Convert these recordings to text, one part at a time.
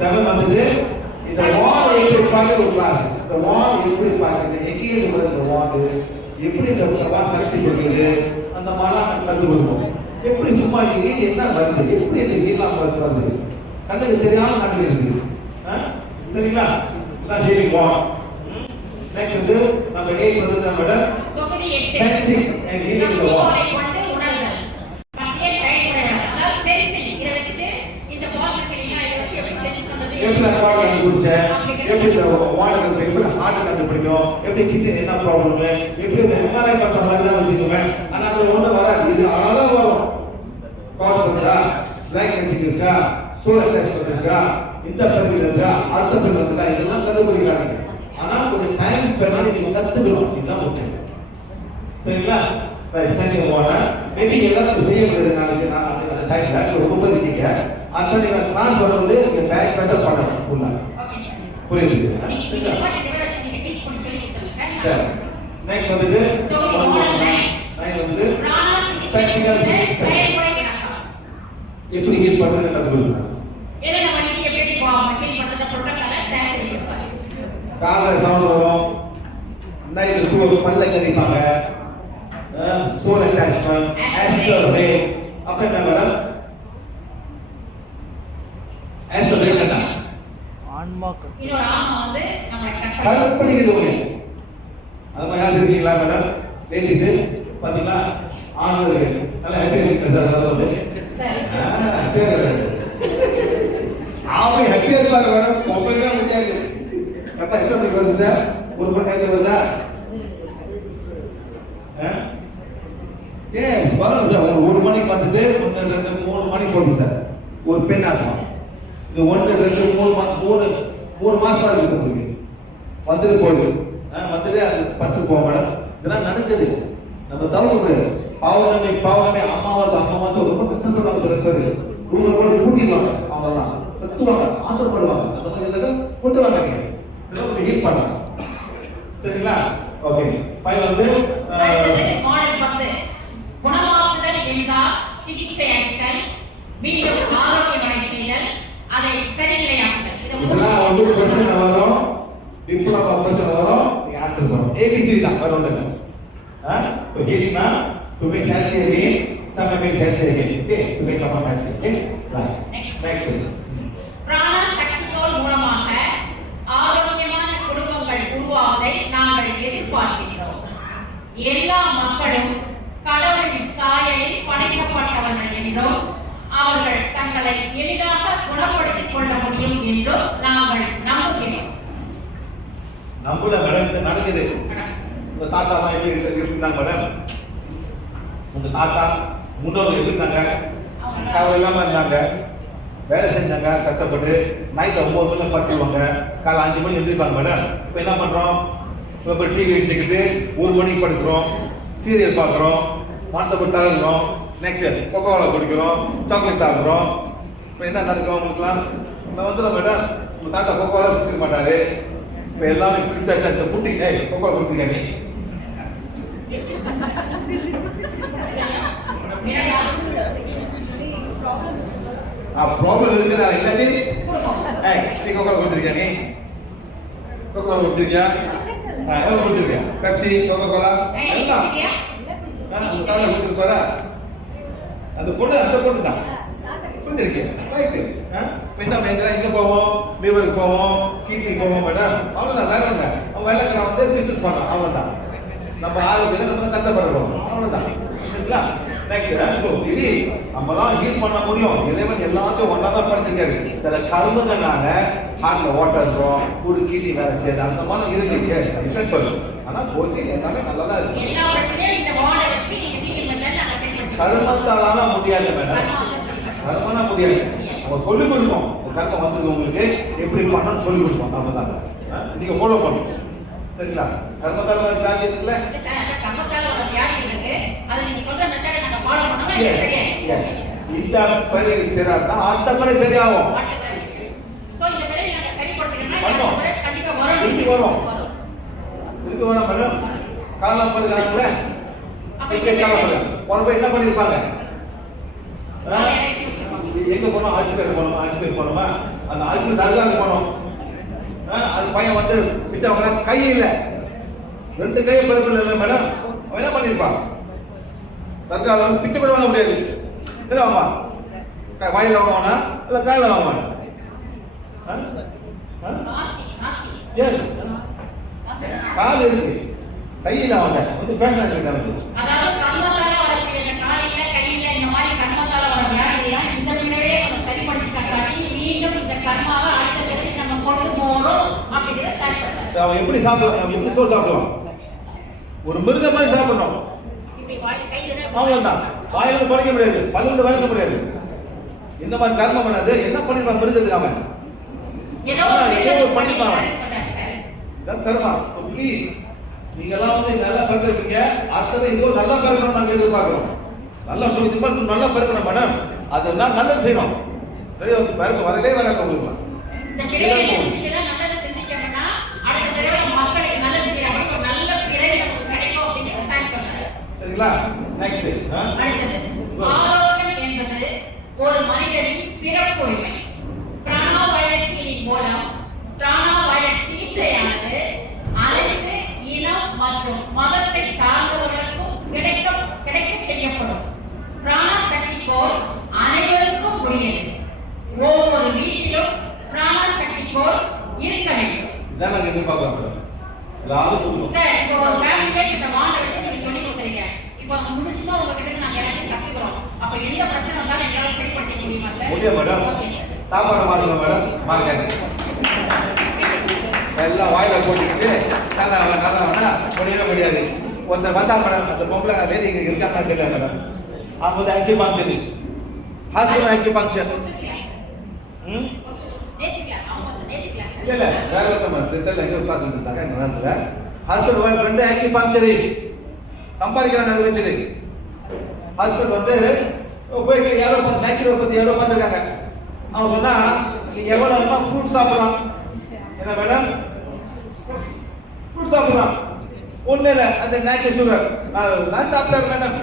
7 வந்தது. இந்த வால் எப்படி பார்க்க ஒரு கிளாஸ். இந்த வால் எப்படி பார்க்க எங்கே வருது இந்த வால் எப்படி இந்த வால் சக்தி கொடுக்குது அந்த மாதிரிலாம் கற்றுக்கொள்வோம். எப்படி சும்மா நீங்க என்ன வருது எப்படி இந்த வீணாம் வருது கண்ணுக்கு தெரியாம கண்ணு இருக்குது. சரிங்களா? இதான் ஹீலிங் வால். நெக்ஸ்ட் வந்து நம்ம 8 வந்து நம்மளோட சென்சிங் அண்ட் ஹீலிங் தி வால். எப்படி நான் வால் கண்டுபிடிச்சேன், எப்படி இந்த வால் எப்படி ஹார்ட் கண்டுபிடிக்கும், எப்படி கிட்னி என்ன ப்ராப்ளம், எப்படி இந்த எம்ஆர்ஐ பண்ற மாதிரி தான் வச்சுக்குவேன். ஆனா அது ஒன்றும் வராது. இது அழகா வரும். கார்ஸ் இருக்கா, லைன் கட்டிங் இருக்கா, சோலர் டெஸ்ட் இருக்கா, இந்த பகுதியில் இருக்கா, அடுத்த பகுதியில் இருக்கா, இதெல்லாம் கண்டுபிடிக்கிறாங்க. ஆனா கொஞ்சம் டைம் ஸ்பெண்ட் பண்ணி நீங்க கத்துக்கணும். இதுதான் முக்கியம். சரிங்களா? ரைட். சரி போனா மேபி எல்லாரும் செய்ய முடியாது. நாளைக்கு நான் அந்த டைம்ல ரொம்ப இருக்கீங்க. அந்த நீங்க கிளாஸ் வரும்போது நீங்க பேக் பெட்டர் பண்ணணும் ஃபுல்லா. புரியுது? சரி. நெக்ஸ்ட் வந்து 9 வந்து டெக்னிக்கல் எப்படி ஹீல் பண்றது கத்துக்கணும். ஏன்னா நம்ம இன்னைக்கு எப்படி ஹீல் பண்றது புரோட்டோகால ஷேர் பண்ணிருப்பாங்க. கால சவுண்ட் வரும். நைட் தூங்க பல்ல கடிப்பாங்க. சோல் அட்டாச்மென்ட், ஆஸ்ட்ரல் ரே. அப்ப என்ன மேடம்? ஆஸ்ட்ரல் ரே என்ன? ஆன்மாக்கு. இன்னொரு ஆன்மா வந்து நம்ம கட் பண்ணிக்குது உங்களுக்கு. அது மாதிரி யாரு இருக்கீங்களா மேடம்? லேடிஸ் பாத்தீங்களா? ஆண்கள் நல்ல ஹாப்பியா இருக்கீங்க சார். அவங்க ஹாப்பியா இருப்பாங்க மேடம். உங்களுக்கு தான் முடியாது. எப்ப எத்தனை மணிக்கு வருது சார்? ஒரு மணி நேரம் வருதா? எஸ் வரும் சார். ஒரு மணிக்கு வந்துட்டு 1 2 3 மணிக்கு போகுது சார். ஒரு பெண் ஆகும். இது 1 2 3 மாசமா இருக்கு சார். உங்களுக்கு வந்துட்டு போகுது. வந்துட்டு அது பத்து போக மேடம். இதெல்லாம் நடக்குது. நம்ம தவிர பாவமே அம்மாவாசை ரொம்ப கஷ்டப்படுவாங்க சில பேர். ரூம்ல போட்டு கூட்டிடுவாங்க. அவங்கெல்லாம் கத்துவாங்க, ஆசைப்படுவாங்க. அந்த மாதிரி இருந்தாக்க கூட்டுவாங்க. இதெல்லாம் கொஞ்சம் ஹீல் பண்ணலாம். சரிங்களா? ஓகே. ஃபைனல் வந்து மாடல் 10 குணமாக்குதல் என்றால் சிகிச்சை அளித்தல், மீண்டும் ஆரோக்கியமடை செய்தல், அதை சரிநிலையாக்குதல். இதெல்லாம் வந்து क्वेश्चन வரும். டிப்ளோமா क्वेश्चन வரும். நீங்க ஆன்சர் பண்ணணும். ABC தான் வரும் இல்ல. So healing na to make healthy again, some make healthy again. Okay, to make our healthy. Okay, right. Next. பிராண சக்தியோல் மூலமாக ஆரோக்கியமான குடும்பங்கள் உருவாவதை நாங்கள் எதிர்பார்க்கிறோம். எல்லா மக்களும் கடவுளின் சாயலில் படைக்கப்பட்டவர்கள் என்றும் அவர்கள் தங்களை எளிதாக குணப்படுத்திக் கொள்ள முடியும் என்றும் நாங்கள் நம்புகிறோம். நம்மள மேடம் நடக்குது. உங்க தாத்தா தான் எப்படி இருந்தாங்க மேடம்? உங்க தாத்தா முன்னோர்கள் எப்படி இருந்தாங்க? கவலை இல்லாம இருந்தாங்க, வேலை செஞ்சாங்க, கஷ்டப்பட்டு நைட் 9 மணிக்கு படுத்துவாங்க, காலை 5 மணி எழுந்திருப்பாங்க மேடம். இப்போ என்ன பண்றோம்? இப்போ டிவி வச்சுக்கிட்டு 1 மணிக்கு படுக்கிறோம், சீரியல் பார்க்குறோம், மரத்தை தள்ளுறோம், நெக்ஸ்ட் கொக்கோலா குடிக்கிறோம், சாக்லேட் சாப்பிட்றோம். இப்போ என்ன நடக்கும் உங்களுக்குலாம்? நான் வந்துடும் மேடம். உங்க தாத்தா கொக்கோலா குடிச்சிக்க மாட்டாரு. இப்போ எல்லாமே பிடித்த புட்டி கொக்கோலா குடிச்சிக்க நீ ப்ராப்ளம் இருக்கு. நான் இல்லாட்டி நீ கொக்கோலா குடிச்சிருக்கியா? நீ கொக்கோலா குடிச்சிருக்கியா? எவ்வளோ குடிச்சிருக்கியா? பெப்சி, கொக்கோ கோலா எல்லாம் தாத்தா குடிச்சிருப்பாரா? அந்த பொண்ணு தான் புரிஞ்சிருக்கேன். ரைட்டு. என்ன எங்கெல்லாம் இங்கே போவோம், லிவருக்கு போவோம், கிட்னி போவோம் மேடம். அவ்வளோதான், வேற ஒன்று. அவன் வேலைக்கு வந்து பிஸ்னஸ் பண்ணான். அவ்வளோதான். நம்ம ஆரோக்கியம் நம்ம தான் கஷ்டப்பட போகிறோம். அவ்வளோதான். சரிங்களா? நெக்ஸ்ட் இது நம்மளாம் ஹீல் பண்ண முடியும். இறைவன் எல்லாத்தையும் ஒன்றா தான் படிச்சிருக்காரு. சில கரும்புங்கனால ஹார்ட்ல ஓட்டம் இருக்கிறோம், ஒரு கிட்னி வேலை செய்யுது, அந்த மாதிரி இருக்கு. இல்லைன்னு சொல்லு. ஆனால் கோசி எல்லாமே நல்லா தான் இருக்கு. கருமத்தால முடியாது மேடம். கர்மனா முடியாது. நம்ம சொல்லிக் கொடுப்போம். கர்மம் வந்துருக்கு உங்களுக்கு எப்படி பண்ணணும்னு சொல்லிக் கொடுப்போம். நம்ம தான் நீங்க ஃபாலோ பண்ணணும். சரிங்களா? கர்மத்தால வியாதி இருக்குல்ல, இந்த பயிரை சரியானா அடுத்த பயிரை சரியாகும். திருப்பி வரும் மேடம். காலம் பண்ணிருக்காங்கல்ல, போன போய் என்ன பண்ணிருப்பாங்க? எங்க போனோம்? ஆஜ்மீர் போனோம். ஆஜ்மீர் போனோமா? அந்த ஆஜ்மீர் தர்காவுக்கு போனோம். அது பையன் வந்து பிச்சை வாங்கினா கை இல்லை, 2 கையை பெருப்பில் இல்லை மேடம். அவன் என்ன பண்ணிருப்பான்? தர்காவில் வந்து பிச்சை கூட வாங்க முடியாது. தெரியுமா? வாயில வாங்குவானா இல்ல காயில வாங்குவானா? கால் இருக்கு, கையில அவங்க வந்து பேசுறாங்க. அதாவது கர்மத்தால வரக்கூடிய காலில கையில இந்த மாதிரி கர்மத்தால வர வியாதியெல்லாம் இந்த நிலையே நம்ம சரிப்படுத்தி காட்டி மீண்டும் இந்த கர்மாவை அடுத்த தடவை நம்ம கொண்டு போறோம் அப்படிங்கிறத சரி பண்ணுறோம். அவன் எப்படி சாப்பிடுவான்? அவன் எப்படி சோறு சாப்பிடுவான்? ஒரு மிருகம் மாதிரி சாப்பிடணும். இப்படி கையில அவ்வளவுதான். வாயில படிக்க முடியாது, பல்லுல வளர்க்க முடியாது. இந்த மாதிரி கர்மம் பண்ணாது. என்ன பண்ணிருப்பான் மிருகத்துக்கு? அவன் ஏதோ பண்ணிருப்பான். கர்மா. ப்ளீஸ், நீங்க எல்லாம் வந்து நல்லா பிறந்திருக்கீங்க. அத்தனை இதோ நல்லா பிறக்கணும் நாங்க எதிர்பார்க்கிறோம். நல்லா நல்லா பிறக்கணும் மேடம். அதெல்லாம் நல்லது செய்யணும். பிறக்க வரவே வராது உங்களுக்கு. இந்த கிரையெல்லாம் நல்லது செஞ்சிட்டோம்னா அடுத்த தடவை மக்களுக்கு நல்லது செய்யறாங்க. ஒரு நல்ல பிறகு நமக்கு கிடைக்கும் அப்படிங்கிறது சார் சொல்றாரு. சரிங்களா? நெக்ஸ்ட் அடுத்தது ஆரோக்கியம் என்பது ஒரு மனிதனின் பிறப்பு உரிமை. பிராணவாயுவின் மூலம் பிராணவாயு சிகிச்சையானது அனைத்து இனம் மற்றும் மதத்தை சார்ந்தவர்களுக்கும் கிடைக்க செய்யப்படும். பிராண சக்தி கோர் அனைவருக்கும் உரியது. ஒவ்வொரு வீட்டிலும் பிராண சக்தி கோர் இருக்க வேண்டும். இதான் நாங்க எதிர்பார்க்கிறோம். சார், இப்போ ஒரு ஃபேமிலியே இந்த வாண்டை வச்சு நீங்க சொல்லி கொடுக்குறீங்க. இப்போ முழுசுமா உங்ககிட்ட நாங்க எல்லாத்தையும் கத்துக்கிறோம். அப்ப எந்த பிரச்சனை இருந்தாலும் எங்களால சரிப்படுத்த முடியுமா சார்? முடியும் மேடம். சாப்பாடு மாறுங்க மேடம். வாங்க எல்லாம் வாயில போட்டுக்கிட்டு நல்லா நல்லா முடியவே முடியாது. ஒருத்தர் வந்தா மேடம், அந்த பொம்பளை லேடி இங்க இருக்காங்க தெரியல மேடம். அவங்க வந்து ஆக்டி பங்க்சர் ஹாஸ்பிட்டல் ஆக்டி பங்க்சர் இல்ல வேற ஒருத்தர் தெரியல எங்க கிளாஸ் இருந்தாங்க. எங்க நாட்டுல ஹாஸ்பிட்டல் போய் ஃப்ரெண்ட் ஆக்டி பங்க்சர் சம்பாதிக்கிறாங்க. அதை வச்சுட்டு ஹாஸ்பிட்டல் வந்து போய் யாரோ நேச்சுரல் பத்தி யாரோ பார்த்துருக்காங்க. அவன் சொன்னா நீங்க எவ்வளவு ஃப்ரூட் சாப்பிடலாம். என்ன மேடம்? ஃப்ரூட் சாப்பிடலாம். ஒண்ணு இல்ல, அந்த நேச்சுரல் சுகர் நான் சாப்பிட்டாரு மேடம்.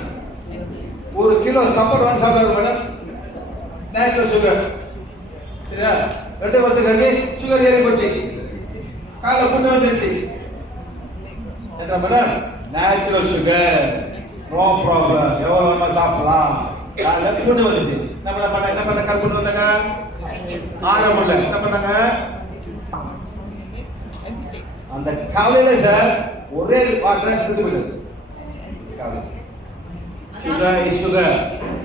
1 கிலோ சாப்பாடு சாப்பிட்டாரு மேடம். Natural sugar. சரியா? 2 வருஷம் கழிச்சு சுகர் ஏறி போச்சு. காலை புண்ணு வந்துருச்சு. என்ன madam? Natural sugar, no problem, எவ்வளவு சாப்பிடலாம். புண்ணு வந்துச்சு. என்ன பண்ண கால் புண்ணு வந்தாங்க? ஆரம்பம் என்ன பண்ணாங்க? அந்த காலையில சார் ஒரே வாட்டர் எடுத்து விடுது. சுகர்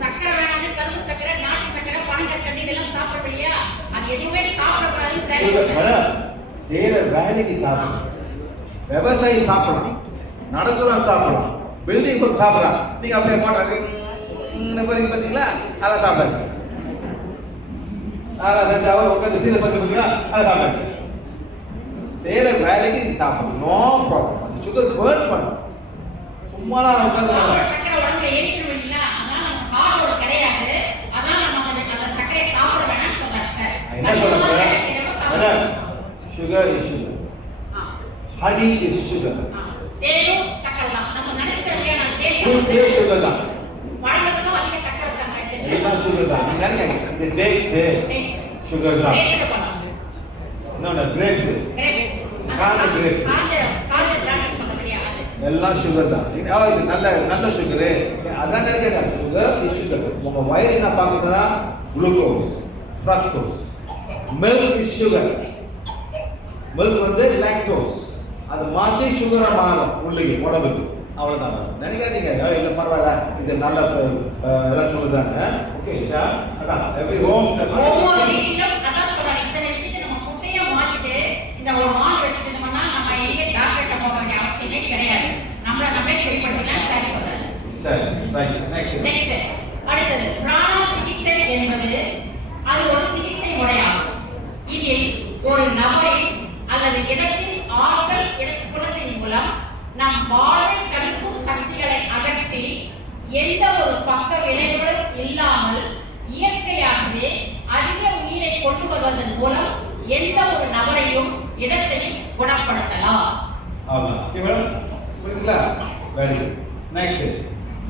சக்கரை வேணாம், கரும்பு சக்கரை, நாட்டு சக்கரை, பனங்கற்கண்டு இதெல்லாம் சாப்பிடலையா? அது எதுவுமே சாப்பிடக்கூடாதுன்னு சரி. சேர வேலைக்கு சாப்பிடலாம், விவசாயி சாப்பிடலாம், நடத்துறோம் சாப்பிடலாம், பில்டிங் ஒர்க் சாப்பிடலாம். நீங்க அப்படியே போட்டாங்க பாத்தீங்களா? அதை சாப்பிடாது. 2 ஹவர் உட்காந்து சீரை பார்த்துருக்கீங்களா? அதை சாப்பிடாது. சேர வேலைக்கு நீ சாப்பிடணும், நோ ப்ராப்ளம். சுகர் பர்ன் பண்ணும். சும்மா சக்கரை உடம்புல ஏறிக்கணும் இல்ல, அதான் நம்ம ஹார்டோட கிடையாது. அதான் நம்ம அந்த சக்கரையை சாப்பிட வேணாம்னு சொல்றாங்க சார். என்ன சொல்றேன்? Sugar is sugar, honey is sugar. தேனும் சக்கரை தான். நம்ம நினைச்சிட்டோம் நான் தேன் சுகர் தான். பழங்களுக்கும் அதிக சக்கரை தான். எல்லாம் சுகர் தான். நீங்க நினைக்கிறீங்க இந்த டேட்ஸ் சுகர் தான். இன்னொன்று கிரேப்ஸ், எல்லாம் சுகர் தான். இது நல்ல சுகரு. அதான் நினைக்கிறேன். Sugar is sugar. உங்க வயிறு என்ன பார்க்குதுன்னா glucose, fructose. Milk is sugar. Milk வந்து லாக்டோஸ். அது மாற்றி சுகரா மாறும் உள்ளுக்கு உடம்புக்கு. அவ்வளவுதான். நினைக்காதீங்க இல்ல பரவாயில்ல, இது நல்ல எல்லாம் சொல்லுதாங்க. ஓகே, அதான் எவ்ரி ஹோம் ஒவ்வொரு வீட்டிலும் அதான் சொல்றாங்க. இந்த விஷயத்தை நம்ம ஃபுட்டையே மாத்திட்டு இந்த ஒரு நாள் வச்சுட்டோம்னா நம்ம எங்க டாக்டர்கிட்ட போக வேண்டிய அவசியமே கிடையாது. நம்மள நம்மளே சரிப்படுத்தலாம் சார் சொல்றாங்க. சரி, ரைட். நெக்ஸ்ட் அடுத்தது பிராண சிகிச்சை என்பது அது ஒரு சிகிச்சை முறையாகும். இதில் ஒரு நபரின் அல்லது இடத்தின் ஆற்றல் குணத்தின் மூலம் நம் வாழ்வை தடுக்கும் சக்திகளை அகற்றி எந்த ஒரு பக்க விளைவுகளும் இல்லாமல் இயற்கையாகவே அதிக உயிரை கொண்டு வருவதன் மூலம் எந்த ஒரு நபரையும் இடத்தையும் குணப்படுத்தலாம்.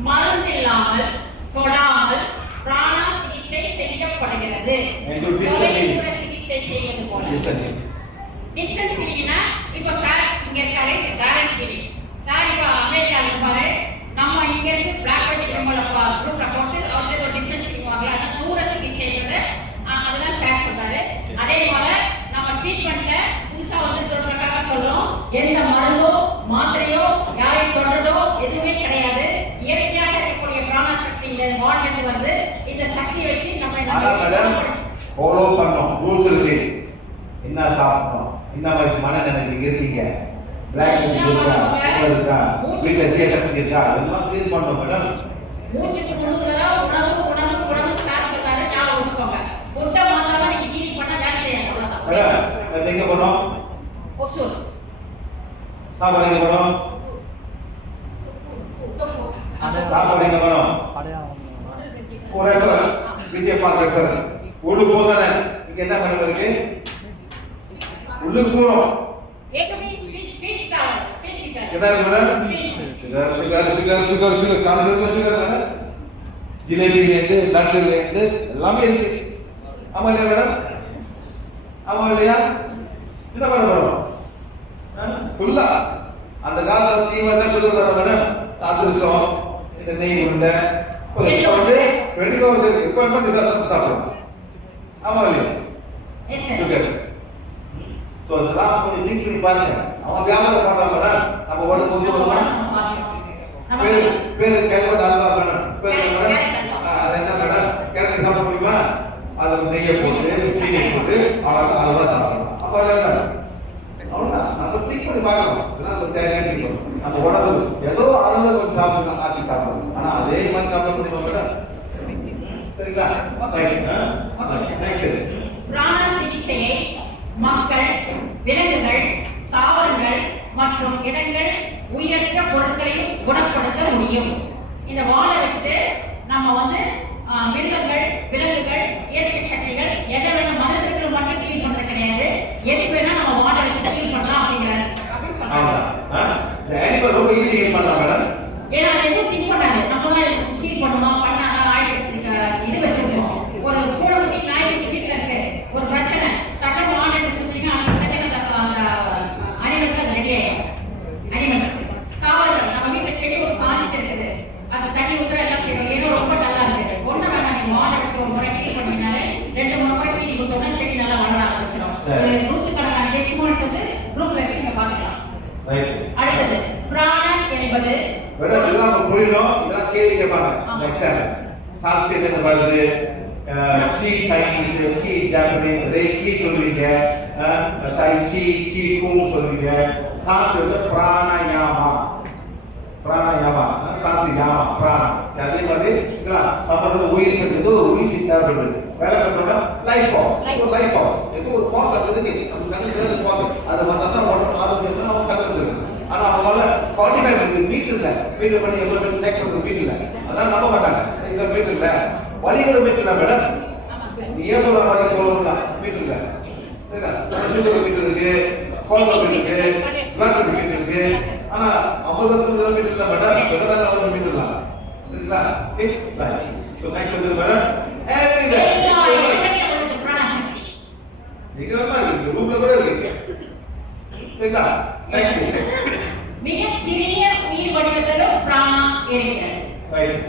மருந்து இல்லாமல் தொடாமல் பிராண சிகிச்சை சிகிச்சை செய்யப்படுகிறது. And to distance தொலைதூர சிகிச்சை செய்வது போல. listening. டிஸ்டன்ஸ் ஃபீலிங்னா இப்போ சார் இங்க இருக்காரு, இது டைரக்ட் ஃபீலிங். சார் இப்போ அமெரிக்கால இருப்பாரு, நம்ம இங்க இருந்து பிளாக் பெல்ட் குரூப்ல போட்டு அவருக்கு ஒரு டிஸ்டன்ஸ் ஃபீலிங் வாங்கலாம். அது தூர சிகிச்சைங்கிறது அதுதான் சார் சொல்றாரு. அதே போல நம்ம ட்ரீட்மெண்ட்ல புதுசா வந்து சொல்றோம், எந்த மருந்தோ மாத்திரையோ யாரையும் தொடுறதோ எதுவுமே கிடையாது. இயற்கையாக இருக்கக்கூடிய பிராண சக்தி இந்த பாடில வந்து இந்த சக்தி வச்சு நம்ம ஃபாலோ பண்ணோம். ரூல்ஸ் இருக்கு. என்ன சாப்பிடணும், என்ன மாதிரி மனநிலைக்கு இருக்கீங்க, பிளாக் இருக்கா, வீட்டில் தீய சக்தி இருக்கா, அதெல்லாம் கிளீன் பண்ணணும் மேடம். மூச்சுக்கு முழுங்குறதா உணவு உணவு உணவு ஸ்டார்ட் சொல்றாரு, ஞாபகம் வச்சுக்கோங்க. முட்டை மாத்தாம நீங்க ஹீல் பண்ண வேலை செய்யணும், அவ்வளவுதான். மேடம் எங்க போறோம்? ஒசூர் சாப்பாடு எங்க போறோம்? சாப்பாடு எங்க போறோம்? ஒரு ரெஸ்டாரண்ட், விஜய் பார்க் ரெஸ்டாரண்ட். உள்ளு போதானே இங்க என்ன பண்ண இருக்கு? உள்ளுக்கு போறோம். ஏகமே ஸ்வீட் ஸ்டால், ஸ்வீட் என்ன இருக்கு madam? Sugar concentrate sugar madam. ஜிலேபில இருந்து லட்டுல இருந்து எல்லாமே இருக்கு. ஆமா இல்லையா மேடம்? ஆமா இல்லையா? என்ன பண்ண போறோம்? ஃபுல்லா அந்த காலத்துல தீவன சுகர் வர மேடம். அதிரசம், இந்த நெய் உருண்டை, இப்போ வந்து 24 hours இப்போ என்ன டிசாஸ்டர் சாப்பிடலாம். ஆமா இல்லையா? சுகர். சோ அதெல்லாம் கொஞ்சம் திங்க் பண்ணி பாருங்க. அவன் வியாபாரம் பண்றாங்க, நம்ம உடம்பு கொஞ்சம் பேரு கேரட் அல்வா பண்ணணும். அது என்ன மேடம்? கேரட் சாப்பிட முடியுமா? அதை நெய்யை போட்டு சீனி போட்டு அல்வா சாப்பிடலாம். அப்போ அவ்வளோதான். நம்ம திங்க் பண்ணி பார்க்கணும். நம்ம தேவையான நம்ம உடம்பு ஏதோ அளவு கொஞ்சம் சாப்பிடணும், ஆசை சாப்பிடணும். ஆனா அதே மாதிரி சாப்பிட முடியுமா மேடம்? சரிங்களா? பிராண சிகிச்சையை மக்கள், விலங்குகள், தாவரங்கள் மற்றும் இடங்கள் உயிரற்ற பொருட்களையும் குணப்படுத்த முடியும். இந்த வாழை வச்சுட்டு நம்ம வந்து மிருகங்கள், விலங்குகள், இயற்கை சக்திகள் எதை வேணும் மனிதர்கள் மட்டும் கிளீன் பண்றது கிடையாது. எதுக்கு வேணா நம்ம வாழை வச்சு கிளீன் பண்ணலாம் அப்படிங்கிறாரு. அப்படின்னு சொல்றாங்க. ஏன்னா அது எதுவும் திங்க் பண்ணாது. நம்ம தான் கிளீன் பண்ணணும், பண்ணாங்க ஆயிரத்தி இது வச்சிருக்கோம். ஒரு கூட நாய்க்கு வீட்டுல இருக்கு ஒரு பிரச்சனை, டக்குனு ஆன்லைன் சொல்றீங்க, அந்த செகண்ட் அந்த அனிமல்ஸ் ரெடி ஆயிடும். அனிமல்ஸ் காவல்கள் நம்ம வீட்டுல செடி ஒரு காஞ்சிட்டு இருக்குது, அந்த தண்ணி ஊத்துற எல்லாம் செய்யணும். ஏதோ ரொம்ப நல்லா இருக்குது. ஒண்ணு வேணாம், நீங்க ஆன்லைன் ஒரு முறை கிளீன் பண்ணீங்கனாலே 2-3 முறை கிளீன் கொடுத்தோம்னா செடி நல்லா வளர ஆரம்பிச்சிடும். நூற்றுக்கணக்கான டெஸ்டிமோனிஸ் வந்து குரூப்ல இருக்கு, நீங்க பாத்துக்கலாம். அடுத்தது பிராணன் என்பது புரியணும். இதெல்லாம் கேள்வி கேட்பாங்க. சான்ஸ்கிரிட் வருது, சி சைனீஸ், கி ஜாப்பனீஸ், ரேக்கி சொல்லுவீங்க, தை சி சி கூம் சொல்லுவீங்க. சான்ஸ்கிரிட் பிராணாயாமா, பிராணாயாமா சாந்தி யாமா பிராணா. அதே மாதிரி தமிழ்ல உயிர் சக்தி, ஒரு உயிர் தேவைப்படுது. வேலை சொல்ற லைஃப் ஃபார்ஸ், ஒரு லைஃப் ஃபார்ஸ், ஏதோ ஒரு ஃபார்ஸ் அது இருக்கு. நம்ம கண்ணுல ஃபார்ஸ் அது வந்தா தான் உடம்பு ஆரோக்கியம் நம்ம கண்ணுல இருக்கு. ஆனா அவங்களால 45 மீட்டர் இல்ல, மீட்டர் பண்ணி எவ்வளவு செக் பண்ற மீட்டர் இல்ல, அதனால நம்ப மாட்டாங்க. இந்த மீட்டர் இல்ல, வலிக்கிற மீட்டர் இல்ல மேடம். நீ ஏன் சொல்ற மாதிரி சொல்லணும்னா மீட்டர் இல்ல, சரிங்களா? சுகர் மீட்டர் இருக்கு, கோலஸ்ட்ரால் மீட்டர் இருக்கு, பிளட் மீட்டர் இருக்கு. ஆனா 50 மீட்டர் இல்ல மேடம், வெறும் 50 மீட்டர் இல்ல, சரிங்களா? Okay right. சோ நெக்ஸ்ட் வந்து மேடம் எவ்ரிடே நீங்க மாதிரி ரூம்ல கூட இருக்கு, சரிங்களா? நெக்ஸ்ட் மிக சிறிய உயிர் வடிவத்திலும் பிராணா இருக்கிறது. ரைட்.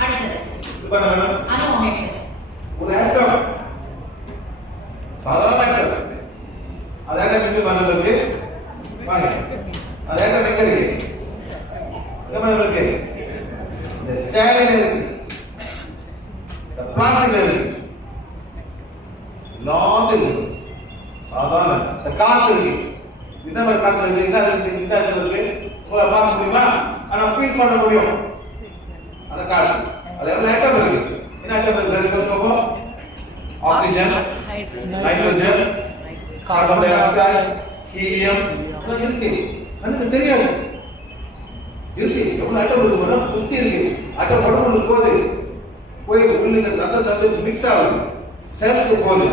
அடுத்தது இப்போ மேடம் அணு. ஒரு ஆட்டம், சாதாரண ஆட்டம், அதாவது வந்து மண்ணில் இருக்கு. வாங்க, அது ஆட்டம் எங்க இருக்கு? எங்க மண்ணில் இருக்கு? இந்த சேலையில இருக்கு, இந்த பிளாஸ்டிக்ல இருக்கு, எல்லாத்தையும் இருக்கு. சாதாரண இந்த காத்து இருக்கு. இந்த மாதிரி காத்துல இருக்கு, இந்த இடத்துல இருக்கு. உங்களை பார்க்க முடியுமா? ஆனா ஃபீல் பண்ண முடியும். அந்த காற்று அது எவ்வளவு ஆட்டம் இருக்கு? என்ன ஆட்டம் இருக்கு சொல்லுங்க. Oxygen, nitrogen, carbon di oxide, helium இருக்கு. நமக்கு தெரியாது இருக்கு. எவ்வளவு ஆட்டம் இருக்கு மேடம்? சுத்தி இருக்கு. ஆட்டம் உடம்புல போகுது, போய் உள்ளுக்கு ரத்தத்துல வந்து மிக்ஸ் ஆகுது, செல்லுக்கு போகுது.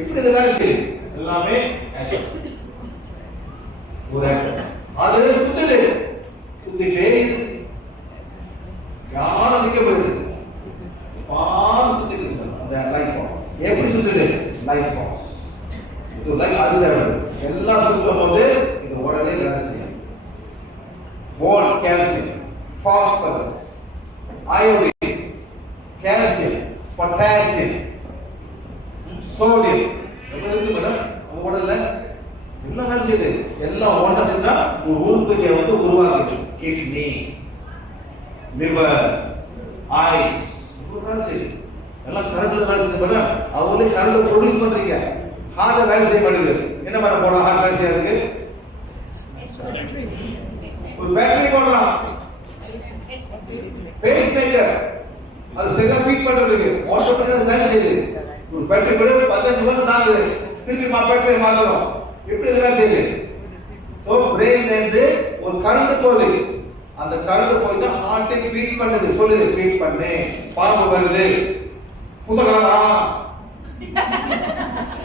எப்படி இது வேலை செய்யுது? எல்லாமே ஆட்டம். ஒரு ஆட்டம் அது சுத்துது, சுத்திட்டே யாரும் நிக்க போகுது. எப்படி சுத்துது? Life force. இது லைஃப் அதுதான் எல்லாம் சுத்தும் போது இது உடனே வேலை செய்யும். Phone calcium, phosphorus, iodine, calcium, potassium, sodium எவ்வளவு இருக்கு மேடம் நம்ம உடல்ல எல்லாம் வேலை செய்யுது. எல்லாம் ஒண்ணா சேர்ந்தா ஒரு உறுப்புகளை வந்து உருவாக்குச்சு. கிட்னி, லிவர், ஐஸ் வேலை செய்யுது. எல்லாம் கரண்ட்ல வேலை செய்யுது மேடம். அவங்களே கரண்ட் ப்ரொடியூஸ் பண்றீங்க. ஹார்ட் வேலை செய்ய மாட்டேங்குது. என்ன பண்ண போறோம்? ஹார்ட் வேலை செய்யறதுக்கு ஒரு பேட்டரி போடலாம். பேஸ் மேக்கர் அது சரியா பீட் பண்றதுக்கு ஆட்டோமேட்டிக்கா வேலை செய்யுது. ஒரு பேட்டரி கூட 15 வருஷம் தாங்குது. திருப்பி பேட்டரி மாத்தணும். எப்படி வேலை செய்யுது? சோ பிரெயின்ல இருந்து ஒரு கரண்ட் போகுது. அந்த கரண்ட் போயிட்டா ஹார்ட்டை பீட் பண்ணுது. சொல்லுது பீட் பண்ணு. பாம்பு வருது. புத்தகங்களா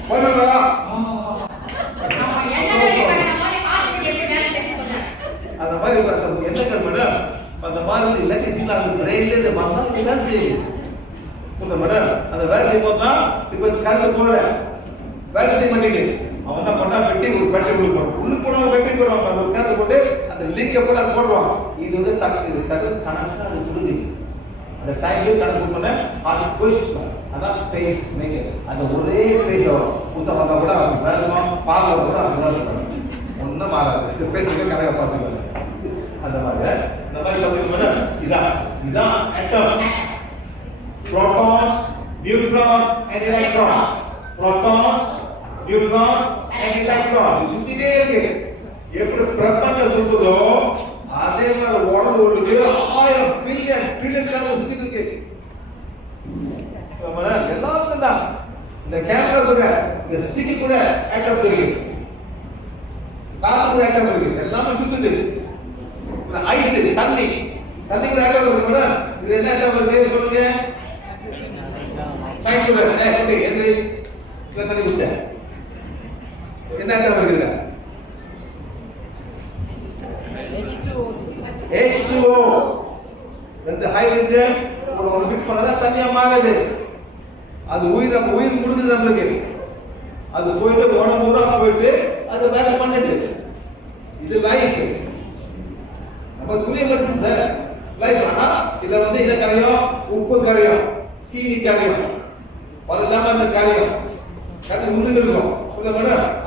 வருங்களா? அந்த மாதிரி எண்ணங்கள் மேடம் அந்த மாதிரி எலக்ட்ரிசிட்டி அந்த பிரெயின்ல இருந்து வந்தா வேலை செய்யுது. மேடம் அந்த வேலை செய்யும் தான் இப்ப கரண்ட் போற வேலை செய்ய மாட்டேங்குது. அவன் என்ன பண்ணா வெட்டி ஒரு பேட்டரி கொடுப்பான். உள்ள போடுவான் வெட்டி போடுவாங்க. ஒரு கரண்ட் போட்டு அந்த லீக்க போட்டு அது போடுவான். இது வந்து தக்கு கணக்கா அது கொடுக்குது. அந்த டைம்ல கணக்கு பண்ண அது புஷ் அதான் பேஸ் மேக்கர். அந்த ஒரே பேஸ் வரும். புத்தகம் கூட அது வேணுமா பாக்க கூட அது ஒன்றும் மாறாது. இது பேசுறது கணக்கை பார்த்துக்கல. அந்த மாதிரி இந்த மாதிரி சொல்லுங்க மேடம். இதான் ஆட்டம். Protons, neutrons and electrons. Protons, neutrons and electrons. சுத்திட்டே இருக்கு. எப்படி பிரபஞ்சம் சுத்துதோ அதே மாதிரி உடம்பு உள்ளுக்கு 1000 பில்லியன் ட்ரில்லியன் கணக்கில் சுத்திட்டு இருக்கு. எல்லாம் தான் இந்த கேமரா கூட இந்த ஸ்டிக்கு கூட ஆட்டம்ஸ் இருக்கு. காத்து கூட ஆட்டம் இருக்கு. எல்லாமே சுத்துது. ஐஸ் தண்ணி கூட ஆட்டம் இருக்கு மேடம். இது என்ன ஆட்டம் இருக்கு சொல்லுங்க. சயின்ஸ் ஸ்டூடண்ட் சொல்லி எதிரி இதை தண்ணி குடிச்ச என்ன ஆட்டம் இருக்குதுங்க? H2O ரெண்டு ஹைட்ரஜன் ஒரு மிக்ஸ் பண்ணா தண்ணியா மாறுது. அது உயிர் கொடுக்குது நம்மளுக்கு. அது போயிட்டு உடம்பு பூரா போயிட்டு அது வேலை பண்ணுது. இது லைஃப். நம்ம துணியை மட்டும் சார் லைஃப். ஆனா இதுல வந்து என்ன கரையும்? உப்பு கரையும், சீனி கரையும், பலதாம கரையும். கரை உள்ளுக்கு இருக்கும்.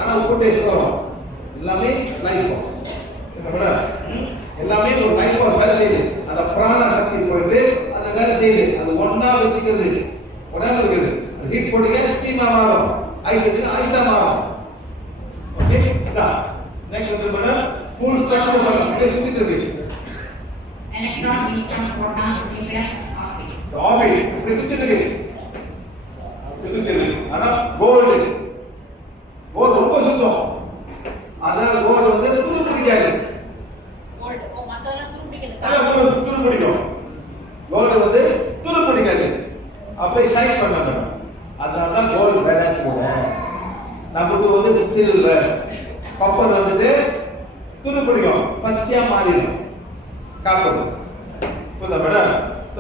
ஆனா உப்பு டேஸ்ட் வரும். எல்லாமே லைஃப். எல்லாமே ஒரு லைஃப் வேலை செய்யுது. அந்த பிராண சக்தி போயிட்டு அந்த வேலை செய்யுது. அது ஒன்னா வச்சுக்கிறது. உடம்பு இருக்குது. ஹீட் போட்டீங்க ஸ்டீமா மாறும். ஐஸ் வச்சுங்க ஐஸா மாறும். ஓகே நெக்ஸ்ட் வந்து மேடம் ஃபுல் ஸ்ட்ரக்சர் பண்ணலாம். அப்படியே சுத்திட்டு இருக்கு. Electron, neutron, proton, nucleus, orbit. Orbit இப்படி சுத்திட்டு இருக்கு. சுத்திட்டு இருக்கு. ஆனா கோல்டு ரொம்ப சுத்தம். அதனால கோல்டு வந்து துருப்பிடிக்காது. கோல்டு மத்ததெல்லாம் துருப்பிடிக்காது. துருப்பிடிக்கும். கோல்டு வந்து துருப்பிடிக்காது. அப்படியே ஷைன் பண்ணாங்க. அதனால தான் கோல்டு விலை கூட. நமக்கு வந்து சில்வர் காப்பர் வந்துட்டு துருப்பிடிக்கும். பச்சையா மாறிடும். காப்பர் புரியுதா மேடம்?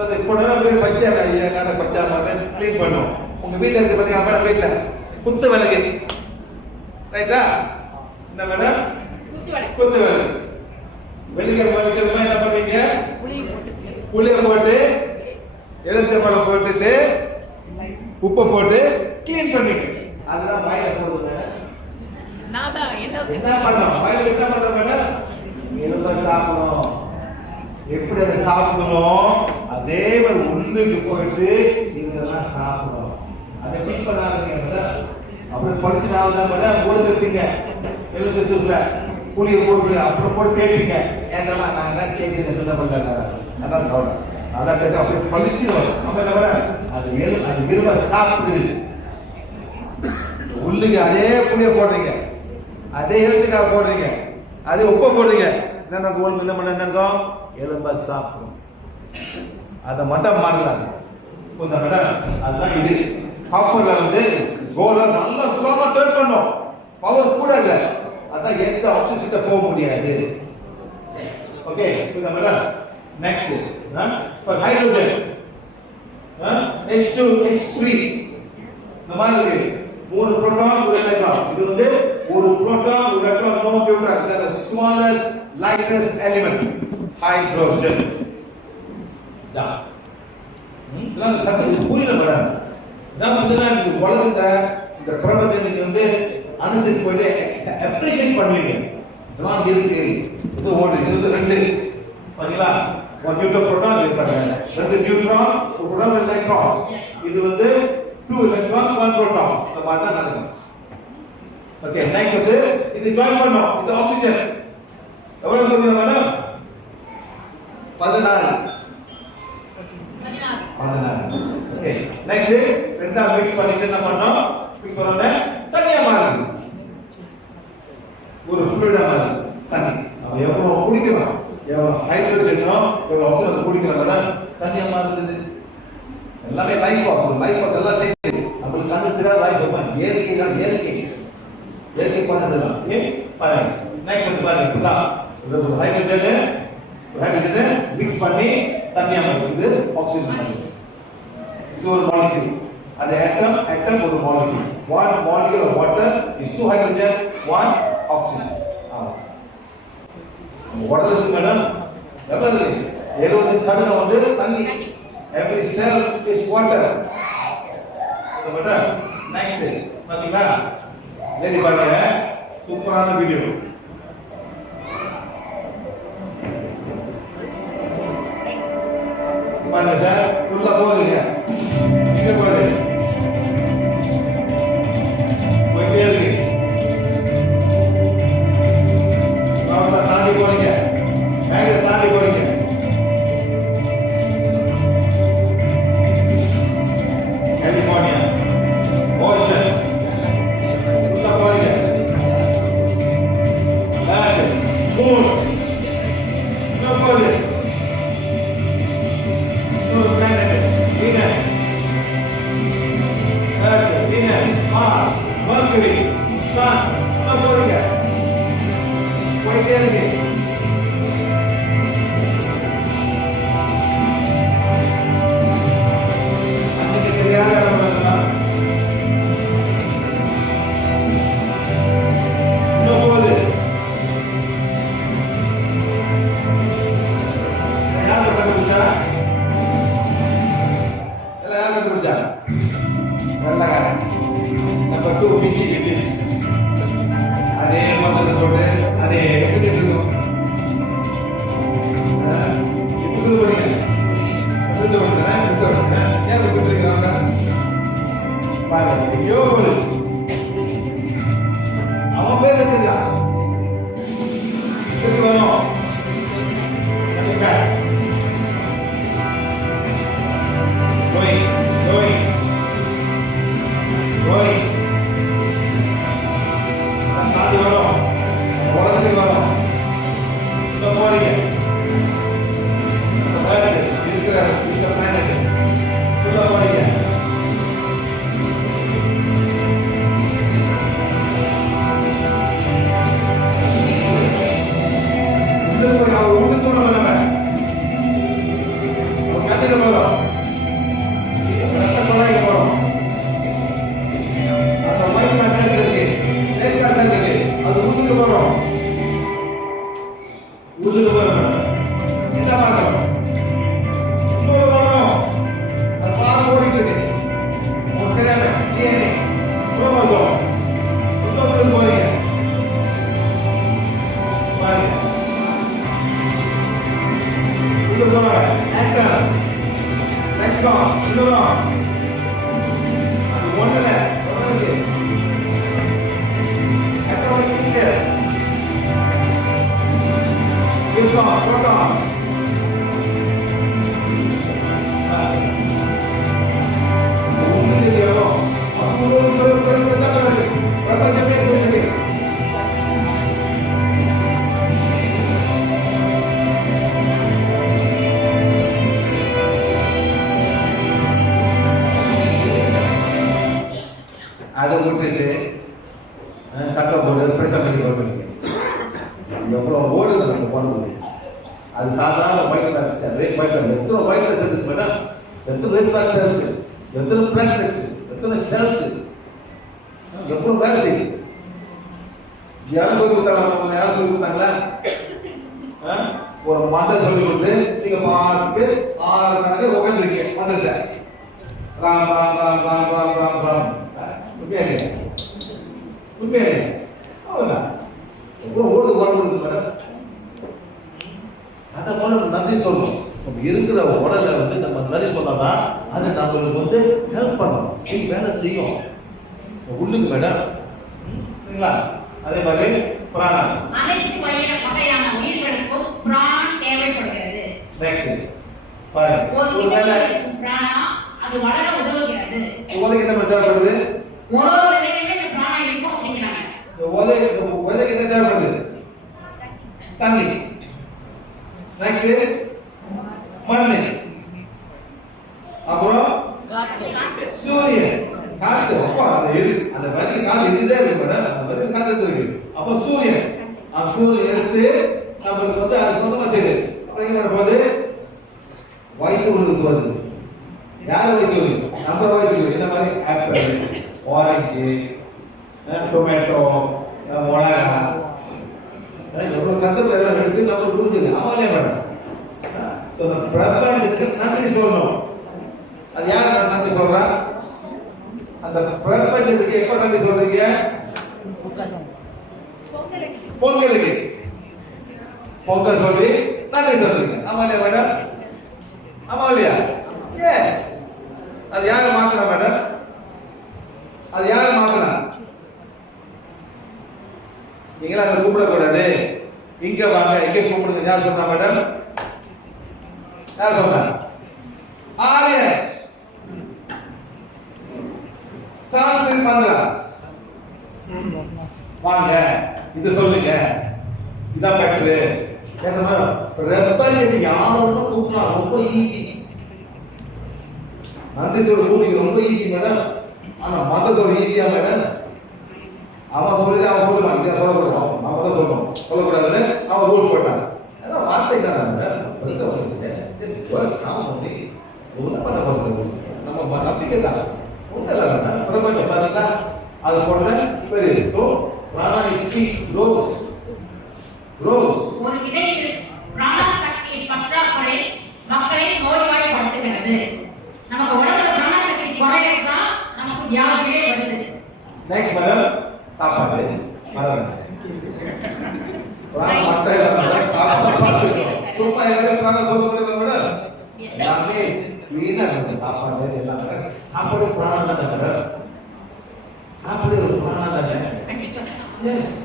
அது போனால் பச்சை நான் பச்சை மாதிரி க்ளீன் பண்ணுவோம். உங்க வீட்டில் இருக்கு பார்த்தீங்கன்னா மேடம் வீட்டில் குத்து விளக்கு ரைட்டா? என்ன மேடம்? குத்து விளக்கு. வெள்ளிக்கிழமை என்ன பண்ணுவீங்க? புளிய போட்டு எலுமிச்சம்பழம் போட்டுட்டு உப்பை போட்டு கிளீன் பண்ணுவீங்க. அதுதான் வாயில போடுது மேடம். என்ன பண்ணோம்? வாயில என்ன பண்றோம் மேடம்? எலும்ப சாப்பிடணும். எப்படி அதை சாப்பிடணும்? அதே மாதிரி உள்ளுக்கு போயிட்டு இதெல்லாம் சாப்பிடணும். அதை கிளீன் பண்ணாதீங்க மேடம். அப்புறம் படிச்சு நான் மேடம் போடுறீங்க எலும்பு ஜூஸ்ல புளிய போட்டு அப்புறம் போட்டு கேட்பீங்க. ஏன்னா நான் என்ன கேட்க சொல்ல பண்ணல அதான் சொல்றேன். அதான் கேட்க அப்படியே பழிச்சு வரும். நம்ம என்ன அது விரும்ப சாப்பிடுது. உள்ளுக்கு அதே புளிய போடுறீங்க, அதே எலுமிச்சக்காய் போடுறீங்க, அதே உப்பை போடுறீங்க. என்ன கோல் என்ன பண்ண என்னக்கும் எலும்ப சாப்பிடும். அதை மட்டும் மாறலாம். அதுதான் இது காப்பர்ல வந்து கோலை நல்லா ஸ்ட்ராங்கா டர்ன் பண்ணும். பவர் கூட இல்ல. அதான் எந்த ஆப்ஷன் கிட்ட போக முடியாது. ஓகே புரியுதா madam? Next for hydrogen H2H3 இந்த மாதிரி இருக்கு. 3 புரோட்டான் ஒரு எலக்ட்ரான். இது வந்து ஒரு புரோட்டான் ஒரு electron no neutrons. That is the smallest lightest element, hydrogen. Da. இதெல்லாம் கத்துக்கு புரியல மேடம். இதான் வந்து இந்த உலகத்தை இந்த பிரபஞ்சத்துக்கு வந்து அனுசரித்து போயிட்டு அப்ரிஷியேட் பண்ணுவீங்க. இதெல்லாம் இருக்கு. இது ஓடு. இது வந்து 2 பாத்தீங்களா? 1 நியூட்ரன் புரோட்டான் இருப்பாங்க. 2 நியூட்ரான் ஒரு புரோட்டான் ஒரு எலக்ட்ரான். இது வந்து 2 electrons 1 proton. இந்த மாதிரி தான் நடக்கும். ஓகே, நெக்ஸ்ட் வந்து இது ஜாயின் பண்ணோம். இது ஆக்ஸிஜன். எவ்வளவு போடுறீங்க மேடம்? 14. ஓகே, நெக்ஸ்ட் ரெண்டா மிக்ஸ் பண்ணிட்டு என்ன பண்ணோம்? மிக்ஸ் பண்ணோம்னா தண்ணியா மாறுது. ஒரு ஃப்ளூயிடா மாறுது. தண்ணி. அவன் எவ்வளவு குடிக்கிறான்? எவ்வளவு ஹைட்ரஜனோ ஒரு ஆக்சிஜன் குடிக்கிறானா தண்ணியா மாறுது. எல்லாமே லைஃப் எல்லாம் செய்யுது. நம்மளுக்கு அந்த தெரியாத லைஃப் இயற்கை தான். இயற்கை பண்ணதுதான். ஓகே, பாருங்க. நெக்ஸ்ட் வந்து பாருங்க. ஹைட்ரஜன் மிக்ஸ் பண்ணி தண்ணியா மாறுது. ஆக்சிஜன் இது ஒரு மாலிக்யூல். அது ஆட்டம் ஒரு molecule. 1 molecule of water is 2 hydrogen 1 oxygen. Water இருக்கு மேடம். எவ்வளவு 70% வந்து தண்ணி. Every cell is water. Okay, next பாத்தீங்களா? லேடி பாருங்க, சூப்பரான வீடியோ. பாருங்க சார், உள்ள போகுதுங்க. எங்க போகுது? போயிட்டே இருக்கு. தாண்டி போறீங்க, மேக தாண்டி போறீங்க. California, ocean, உள்ள போறீங்க. moon, உள்ள போகுது. இன்னொரு planet, Venus, Earth, Venus, Mars, Mercury, Sun, உள்ள போறீங்க. போயிட்டே இருக்கு. அன்னைக்கு தெரியாத இடம்லாம் இன்னும் போகுது. யார் கண்டுபிடிச்சா? எல்லாம் யார் கண்டுபிடிச்சா? வெள்ளக்காரன். நம்பர் 2 பிசி கிட்டிஸ். அதே மதத்தை போட்டு அதே செஞ்சுட்டு இருக்கோம். இப்போ சொல்லுங்க, ஏன் சொல்லிருக்கிறாங்க பாருங்க. ஐயோ, அவன் பேர் வச்சிருக்கான். வரும் நாடு வரும், உலகத்துக்கு வரும். இந்த போறீங்க இருக்கிற பிளானட் உள்ள போறீங்க. அவர் உள்ளுக்கு கூட வராம அவர் கண்ணுக்கு போறோம், ரத்த குழாய்க்கு போறோம். அந்த ஒயிட் பிளட் செல்ஸ் இருக்கு, ரெட் பிளட் செல்ஸ் இருக்கு, அது உள்ளுக்கு போறோம். உள்ளுக்கு போறோம் என்ன பார்க்கணும்? இன்னொரு வரும், அது பால் ஓடிட்டு இருக்கு. உங்களுக்கு தெரியாம டிஎன்ஏ குரோமோசோம் இன்னொரு போறீங்க பாருங்க. உள்ள போறாங்க ஆட்டம், எலக்ட்ரான், நியூட்ரான். அது ஒண்ணுல தொடருது. Atomic nucleus, neutron, proton. பிரபஞ்சமே இருக்குது. அதை விட்டுட்டு சட்டம் போட்டு பிரஷர் பண்ணி போட்டுருக்கீங்க. எவ்வளோ ஓடுது நம்ம பண்ணுறது. அது சாதாரண white blood cell, red white blood. எத்தனை ஒயிட் பிளட் செல்ஸ் மேடம், எத்தனை ரெட் பிளட் செல்ஸ், எத்தனை பிளேட்லெட்ஸ், எத்தனை செல்ஸ். எவ்வளவு வேலை செய்யுது. யாரும் சொல்லி கொடுத்தாங்க, யாரும் சொல்லி கொடுத்தாங்களா? ஒரு மந்திரம் சொல்லி கொடுத்து நீங்க பாட்டுக்கு 6 கணக்கு உட்காந்துருக்கீங்க மந்திரத்தை. ராம் ராம் ராம் ராம் ராம் ராம் ராம். உண்மையா உண்மையா அவ்வளவுதான். எவ்வளவு ஓடு குரல் மேடம். அதை போல நன்றி சொல்லணும். நம்ம இருக்கிற உடலை வந்து நம்ம நன்றி சொன்னோம்னா அது நம்மளுக்கு வந்து ஹெல்ப் பண்ணணும், வேலை செய்யும் உள்ளுக்கு மேடம். சரிங்களா? அதே மாதிரி பிராணம். அனைத்து வகையான உயிர்களுக்கும் பிராணம் தேவைப்படுகிறது. நெக்ஸ்ட் பாருங்க. ஒரு பிராணம் அது வளர உதவுகிறது. உலகம் என்ன தேவைப்படுது? ஒரு விதையுமே இந்த பிராணம் இருக்கும் அப்படிங்கிறாங்க. உலகம் என்ன தேவைப்படுது? தண்ணி. நெக்ஸ்ட் மண்ணு. அப்புறம் சூரியன், காத்து. அப்பா அந்த வரைக்கும் காத்து இருந்துட்டே இருக்கு மேடம். அந்த வரைக்கும் காத்து இருக்கு. அப்போ சூரியன், அந்த சூரியன் எடுத்து நம்மளுக்கு வந்து அது சொந்தமா செய்யுது. அப்புறம் என்ன பண்ணும்போது வயிற்று உள்ளுக்கு வருது. யார் வயிற்று உள்ளு? நம்ம வயிற்று. என்ன மாதிரி ஆப்பிள், ஆரஞ்சு, டொமேட்டோ, மிளகா, எவ்வளவு கஷ்டப்பட்டு எல்லாம் எடுத்து நம்மளுக்கு கொடுக்குது. ஆமாலே மேடம். பிரபஞ்சத்துக்கு நன்றி சொல்லணும். அது யார் நன்றி சொல்றா? அந்த பிரபஞ்சத்துக்கு எப்ப நன்றி சொல்றீங்க? பொங்கலுக்கு. பொங்கல் சொல்லி நன்றி சொல்றீங்க. ஆமா இல்லையா மேடம்? ஆமா இல்லையா? அது யாரு மாத்தினா மேடம்? அது யாரு மாத்தினா? நீங்களா அங்க கூப்பிடக்கூடாது, இங்க வாங்க, இங்க கூப்பிடுங்க. யார் சொன்னா மேடம்? யார் சொன்னா? ஆரியன். சாஸ்திரி பந்தரா வாங்க, இது சொல்லுங்க, இதான் பெட்டரு. ரெப்பல் யாரும் கூப்பிடா ரொம்ப ஈஸி. நன்றி சொல்ற கூப்பிட்டு ரொம்ப ஈஸி மேடம். ஆனா மத்த சொல்ற ஈஸியா மேடம்? அவன் சொல்லி அவன் சொல்லுவான், இதை சொல்லக்கூடாது, நம்ம தான் சொல்லணும், சொல்லக்கூடாதுன்னு அவன் ரூல் போட்டான். அதான் வார்த்தை தானே மேடம். ஒன்றும் பண்ண போகிறது நம்ம நம்பிக்கை தான். ஒன்றும் இல்லை மேடம். பிரபஞ்சம் பார்த்தீங்களா அது போன்ற பெரிய. So prana is sweet rose. Rose ஒரு விதையில் பிராண சக்தியின் பற்றாக்குறை மக்களை நோய்வாய்ப்படுத்துகிறது. நமக்கு உடம்புல பிராண சக்தி குறையறதா நமக்கு வியாதியே வருது. நெக்ஸ்ட் மேடம் சாப்பாடு. பிராண மட்டை சாப்பாடு பார்த்து சும்மா எல்லாரும் பிராண சொல்லுங்க மேடம். எல்லாமே கிளீனா இருக்கு. சாப்பாடு எல்லாம் சாப்பாடு பிராணம் தானே மேடம். சாப்பாடு ஒரு பிராணம் தானே. எஸ்.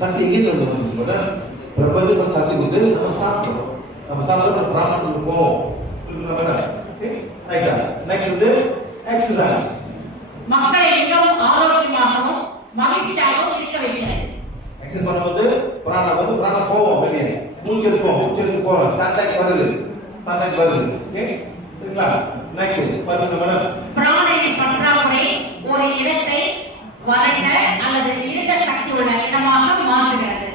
சக்தி எங்கே வந்து மேடம்? பிரபஞ்சத்துக்கு சக்தி கொடுத்து நம்ம சாப்பிடுறோம். நம்ம சாப்பிடுற பிராணத்துக்கு போவோம். நெக்ஸ்ட் வந்து எக்ஸசைஸ். மக்களை மிகவும் ஆரோக்கியமாகவும் மகிழ்ச்சியாகவும் இருக்க வைக்கிறது. எக்ஸசைஸ் பண்ணும்போது பிராணம் வந்து பிராணம் போவோம் வெளியே. மூச்சு எடுத்து போவோம். சன்லைட் வருது. ஓகே சரிங்களா? நெக்ஸ்ட் பாருங்க மேடம். பிராணனின் பற்றாக்குறை ஒரு இடத்தை வறண்ட அல்லது இருண்ட சக்தி உள்ள இடமாக மாற்றுகிறது.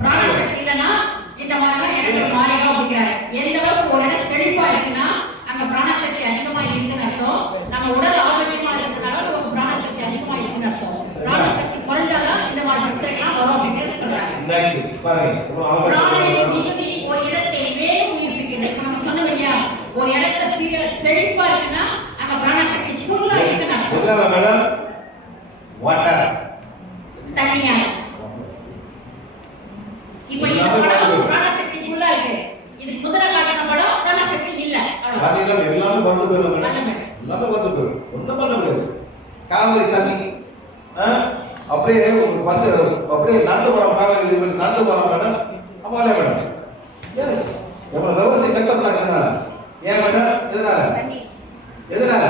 பிராண சக்தி இல்லைன்னா இந்த மாதிரி இடங்கள் மாறிடும் அப்படிங்கிறாரு. எந்த அளவுக்கு ஒரு இடம் செழிப்பா இருக்குன்னா அங்க பிராண சக்தி அதிகமா இருக்குன்னு அர்த்தம். நம்ம உடல் ஆரோக்கியமா இருக்கிறதுனால நமக்கு பிராண சக்தி அதிகமா இருக்குன்னு அர்த்தம். பிராண சக்தி குறைஞ்சாதான் இந்த மாதிரி பிரச்சனைலாம் வரும் அப்படின்னு சொல்றாங்க. நெக்ஸ்ட் பாருங்க. பிராணனின் மிகுதி ஒரு இடத்தை மேலும் உயிர்ப்பிக்கிறது. நம்ம சொன்னோம் இல்லையா, ஒரு இடத்துல செழிப்பா இருக்குன்னா அங்க பிராண சக்தி ஃபுல்லா இருக்குன்னு அர்த்தம். இல்ல மேடம் வாட்டர் தண்ணியா. இப்போ இந்த படம் பிராண சக்தி ஃபுல்லா இருக்கு. இதுக்கு முதல்ல காட்டின படம் பிராண சக்தி இல்ல. அவ்வளவுதான். எல்லாமே வந்து போயிடும் மேடம். எல்லாமே வந்து போயிடும். ஒண்ணும் பண்ண முடியாது. காவிரி தண்ணி அப்படியே ஒரு பஸ் அப்படியே நடந்து போறோம். காவிரி நடந்து போறோம் மேடம். ஆமாலே மேடம். எஸ். நம்ம விவசாயம் கஷ்டப்பட்டாங்க. ஏன் மேடம்? எதனால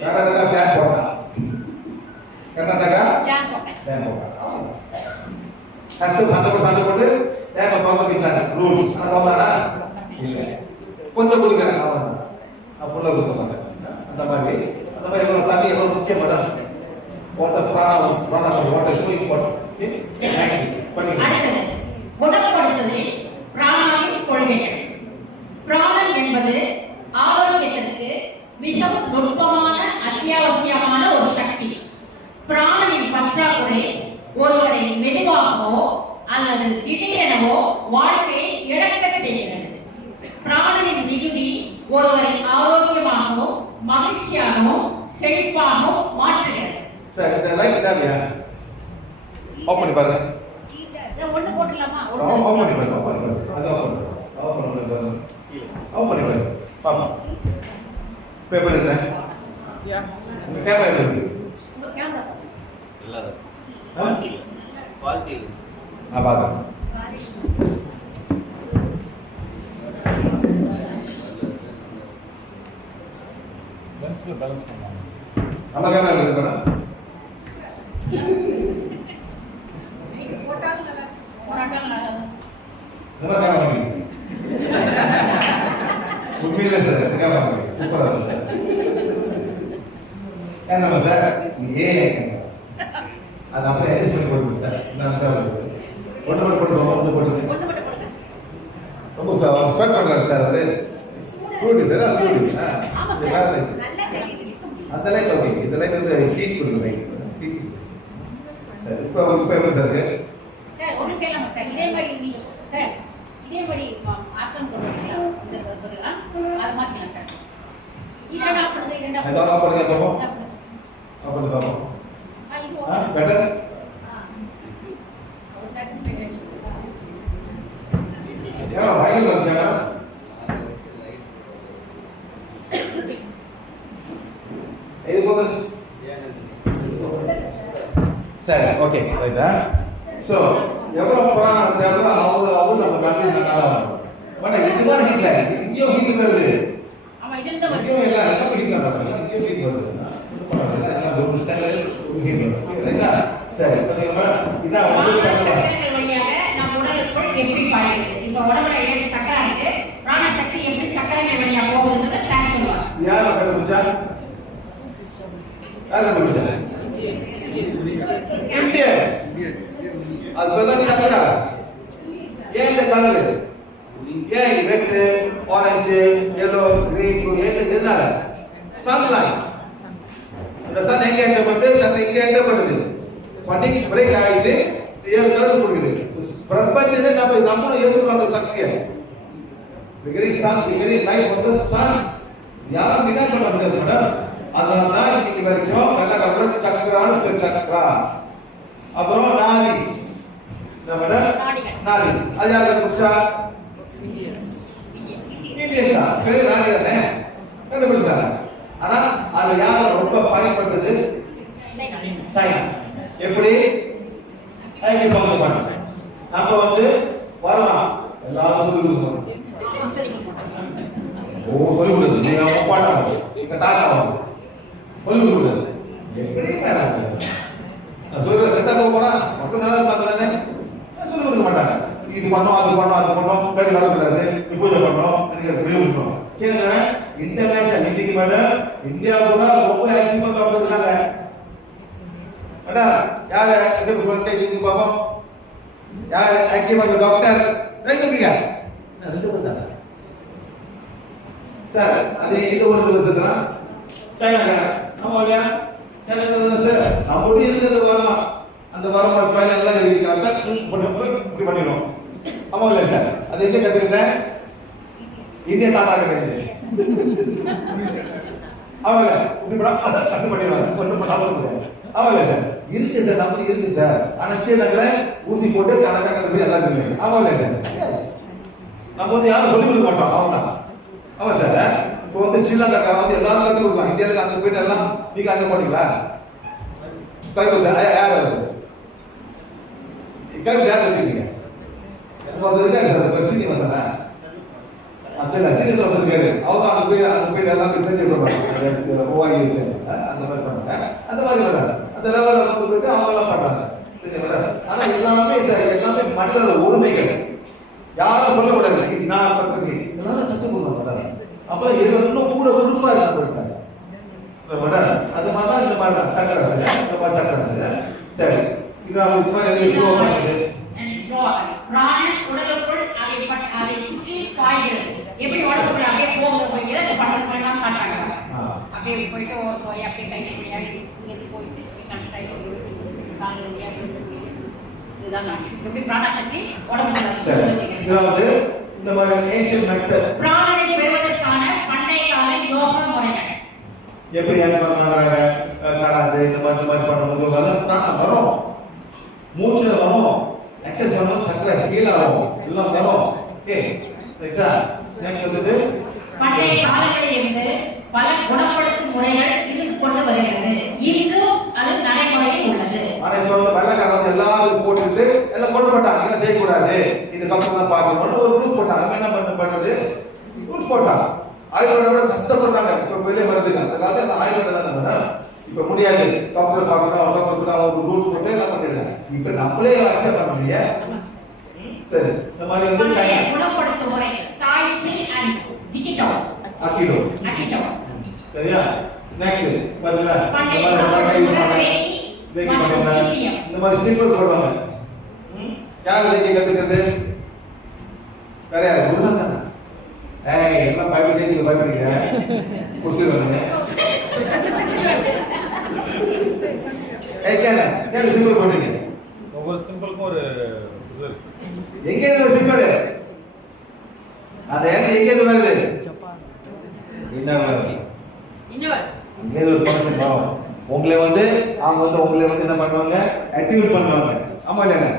கர்நாடகா டேம் போட்டா. கஷ்டம் சண்டை போட்டு டேம் திறந்துட்டாங்க. ரூல்ஸ் திறந்தாரா? இல்லை. கொஞ்சம் கொடுக்குறாங்க. ஃபுல்லாக கொடுக்க மாட்டேன். அந்த மாதிரி எவ்வளோ தண்ணி எவ்வளோ முக்கியம் மேடம். வாட்டர் பிராணம் வாட்டர் ஸ்விமிங் வாட்டர். அடுத்தது குணப்படுத்துதலில் பிராணாவின் கொள்கைகள். பிராணம் என்பது ஆரோக்கியத்திற்கு மிகவும் நுட்பமான அத்தியாவசியமான ஒரு சக்தி. அல்லது திடீரெனவோ வாழ்க்கையை இழக்கச் செய்கிறது. பிராணனின் மிகுதி ஒருவரை ஆரோக்கியமாகவும் மகிழ்ச்சியாகவும் செழிப்பாகவும் மாற்றுகிறது. சார் இந்த லைட் தேவையா? ஆஃப் பண்ணி பாருங்க. ஒண்ணு போட்டுலாமா? ஆஃப் பண்ணி பாருங்க. ஆஃப் பண்ணி பாருங்க. அது ஆஃப் பண்ணி பாருங்க. பாப்பா. பேப்பர் என்ன? யா. உங்க கேமரா இருக்கு. உங்க கேமரா. இல்ல. குவாலிட்டி. பாருங்க. பேலன்ஸ் பண்ணலாம். நம்ம கேமரா இருக்கு பாருங்க. உண்மையிலே சார் சூப்பரா இருக்கு சார். என்ன சார் அது அப்படியே அட்ஜஸ்ட் பண்ணி போட்டு சார். ஒன்று போட்டு ரொம்ப ஸ்வெட் பண்றாரு சார். அவரு சூடு சார். சூடு அந்த லைட் ஓகே. இந்த லைட் வந்து ஹீட் பண்ணுங்க. லைட் சார் இப்போ எப்படி சார் இருக்கு சார்? ஒண்ணு செய்யலாமா சார்? இதே மாதிரி நீங்க சார் இதே மாதிரி ஆட்டம் போடுறீங்களா? இந்த பதிலா அது மாத்திக்கலாம் சார். இரண்டா பண்ணுங்க. இரண்டா பண்ணுங்க. பாப்போம். அப்படி பாப்போம். இது ஓகே. பெட்டர். அவர் சாட்டிஸ்ஃபைட் ஆயிடுச்சு சார். ஏன்னா வயல் இருக்கா? இது போது சரி ஓகே ரைட்டா. ஸோ எவ்வளோ பணம் தேவை அவ்வளோ நம்ம ஃபேமிலி நல்லா இருக்கும். பட் இதுதான் ஹீட்ல இங்கேயும் ஹீட் வருது. ஆமா இதில் தான் இங்கேயும் இல்லை எல்லாமே ஹீட் பண்ணுறாங்க. இங்கேயும் ஹீட் வருது. ஒரு சேனல் ஒரு ஹீட் வருது ரைட்டா. சரி இதான் சக்கரங்கள் வழியாக நம்ம உடலுக்குள் எப்படி பாயுது? இந்த உடம்புல ஏழு சக்கரம் இருக்கு. பிராண சக்தி எப்படி சக்கரங்கள் வழியா போகுதுன்னு சார் சொல்லுவாங்க. யார் கண்டுபிடிச்சா? யார் கண்டுபிடிச்சா? இந்தியன். அது பேர் சக்கரா. ஏன் இந்த கலர் இது? ஏன் red, orange, yellow, green, blue ஏன் எதனால? சன்லைட். இந்த சன் எங்க என்டர் பண்ணுது? சன் எங்க என்டர் பண்ணுது? பண்ணி பிரேக் ஆயிட்டு ஏழு கலர் கொடுக்குது. பிரபஞ்சத்திலே நம்மளும் எதுக்கு அந்த சக்தியை getting sun, getting light from the sun. யாரும் டினாய் பண்ண முடியாது மேடம். அதனால தான் இன்னைக்கு வரைக்கும் நல்ல கலர் சக்கரான்னு பேர் சக்கரா. அப்புறம் நாடிஸ். நாடி. அது யாரு புடிச்சா? இந்தியன்ஸா? பேரு நாடி தானே? கண்டுபிடிச்சாங்க. ஆனா அது யார் ரொம்ப பயன்படுது? சைனா. எப்படி? ஐக்கிய பங்கு பண்ண. நம்ம வந்து வரலாம் எல்லாரும் சொல்லி கொடுக்கணும். சொல்லி கொடுக்குது. நீங்க ஒப்பாட்டா எங்க தாத்தா சொல்லி கொடுக்குறது எப்படி மேடம்? நான் சொல்றேன் ரெண்டாவது போறான் மக்கள் நல்லா பார்க்கறானே சொல்லி கொடுக்க மாட்டாங்க. இது பண்ணோம் அது பண்ணோம் ரெண்டு நாள் கூடாது பூஜை பண்ணோம் எனக்கு சொல்லி கொடுக்கணும். கேளுங்க இன்டர்நேஷனல் இன்னைக்கு மேடம் இந்தியா கூட ரொம்ப ஆக்டிவா டாக்டர் இருக்காங்க. அண்ணா யார் ஆக்டிவ் பண்ணிட்டு பாப்போம். யார் ஆக்டிவா டாக்டர் சொல்லுங்க. ரெண்டு பேர் தானே சார். அது இது ஒரு விஷயத்துல சைனா ஆமா இல்லையா? சார் நம்மளுடைய இருக்கிறது வரும். அந்த வரம் பையன் எல்லாம் இருக்காங்க இப்படி பண்ணிடுவோம். ஆமா இல்லையா சார்? அது எங்க கத்துக்கிட்டேன்? இந்திய தாத்தா கிடையாது. ஆமாங்க இப்படி அது பண்ணிடுவாங்க. ஒன்றும் பண்ணாம முடியாது. ஆமா இல்லையா சார்? இருக்கு சார் நம்ம இருக்கு சார். ஆனா சீனால ஊசி போட்டு கணக்காக எல்லாம் இருக்கு. ஆமா இல்லையா சார்? நம்ம வந்து யாரும் சொல்லிக் கொடுக்க மாட்டோம். அவங்க ஆமா சார். இப்போ வந்து ஸ்ரீலங்காக்காரன் வந்து எல்லாரும் கற்றுக் கொடுப்பாங்க. இந்தியாவுக்கு அங்கே போயிட்டு எல்லாம் நீங்க அங்கே போனீங்களா? கைப்பற்ற யார் கைப்பற்ற யார் வச்சுருக்கீங்க? சீனிவாசனா அந்த சீனிவாசன் வந்துருக்காரு. அவங்க அங்கே போய் எல்லாம் தெரிஞ்சுருப்பாங்க. ஓஆர்எஸ் அந்த மாதிரி பண்ணாங்க. அந்த மாதிரி பண்ணாங்க. அந்த லெவலில் போயிட்டு அவங்க எல்லாம் பண்ணாங்க. சரி மேடம். ஆனால் எல்லாமே சார் எல்லாமே மனித உரிமைகள் யாரும் சொல்லக்கூடாது. நான் பத்தி எல்லாரும் கற்றுக் கொடுக்க மாட்டாங்க. அப்ப இன்னும் கூட விருப்பா இருக்காங்க. அது மாதிரி தான் இந்த மாதிரி தான் சக்கரை சார். இந்த மாதிரி சக்கரை சார். சரி இது நம்ம இது மாதிரி ஃப்ளோ பண்ணுது. பிராணன் உடலுக்குள் அதை சுற்றி பாய்கிறது. எப்படி உடம்புக்குள்ள அப்படியே போகுது எதை பண்ணலாம் காட்டுறாங்க. அப்படியே போயிட்டு ஒரு போய் அப்படியே கையில் முடியாது இங்கே போயிட்டு காலையில் இதுதான் நான் எப்படி பிராணசக்தி உடம்புல சரி இதாவது இந்த மாதிரி ஏன்ஷியன்ட் மெத்தட் பிராணனை பெறுவதற்கான பண்டைய கால யோக முறைகள் எப்படி என்ன பண்றாங்க கராத்தே இந்த மாதிரி பண்ணும்போது அதெல்லாம் பிராணம் வரும் மூச்சுல வரும் எக்ஸசைஸ் பண்ணணும் சக்கரை கீழே வரும் எல்லாம் வரும் ஓகே ரைட்டா நெக்ஸ்ட் வந்து பண்டைய காலங்களில் இருந்து பல குணப்படுத்தும் முறைகள் இருந்து கொண்டு வருகிறது இன்றும் அது நடைமுறையில் உள்ளது ஆனா இப்ப வந்து வெள்ளக்காரங்க எல்லாரும் போட்டுட்டு எல்லாம் கொண்டு போட்டாங்க என்ன செய்யக்கூடாது இதுக்கப்புறம் தான் பார்க்கணும்னு ஒரு ரூல்ஸ் போட்டாங்க என்ன பண்றது ரூல்ஸ் போட்டாங்க ஆயுர்வேதோட கஷ்டப்படுறாங்க இப்ப வெளியே வரதுக்கு அந்த காலத்துல ஆயுர்வேதம் தானே இப்ப முடியாது டாக்டர் பார்க்கணும் ஒரு ரூல்ஸ் போட்டு எல்லாம் பண்ணிடுறாங்க இப்ப நம்மளே அக்செப்ட் பண்ண முடியல சரி இந்த மாதிரி வந்து பண்டைய குணப்படுத்தும் முறை தாய் சி அண்ட் ஜிகிட்டோ அக்கிடோ சரியா நெக்ஸ்ட் பாத்தீங்களா இந்த மாதிரி சிம்பிள் போடுவாங்க யார் ரேக்கி கத்துக்கிறது வேற யாரு குருநாதா ஏய் எல்லாம் பயப்படுறீங்க குர்சி வந்து ஏய் கேளு சிம்பிள் போடுங்க ஒவ்வொரு சிம்பிளுக்கும் ஒரு இது இருக்கு. எங்க இருந்து ஒரு சிம்பிள் அந்த எங்க இருந்து வருது இன்னவர் அங்கே ஒரு பர்சன் வரும் உங்களை வந்து அவங்க வந்து உங்களை வந்து என்ன பண்ணுவாங்க ஆக்டிவேட் பண்ணுவாங்க ஆமா இல்லையா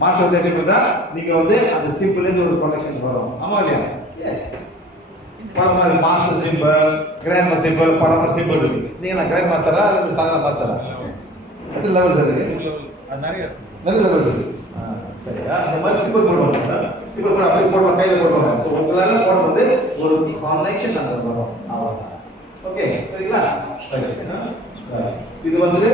மாஸ்டர் வந்து ஆக்டிவேட் பண்ணா நீங்க வந்து அந்த சிம்பிள் இருந்து ஒரு கனெக்ஷன் வரும் ஆமா இல்லையா எஸ் பரமர் master simple grand master simple பரமர் சிம்பிள் நீங்க நான் கிராண்ட் மாஸ்டரா அல்லது சாதாரண மாஸ்டரா எத்தனை லெவல் இருக்கு அது நிறைய இருக்கு. நல்ல லெவல் இருக்கு சரியா அந்த மாதிரி சிம்பிள் போடுவாங்க சிம்பிள் போட அப்படியே போடுவாங்க கையில போடுவாங்க ஸோ உங்களால போடும்போது ஒரு கனெக்ஷன் அந்த வரும் அவ்வளவுதான் ஓகே சரிங்களா இது வந்து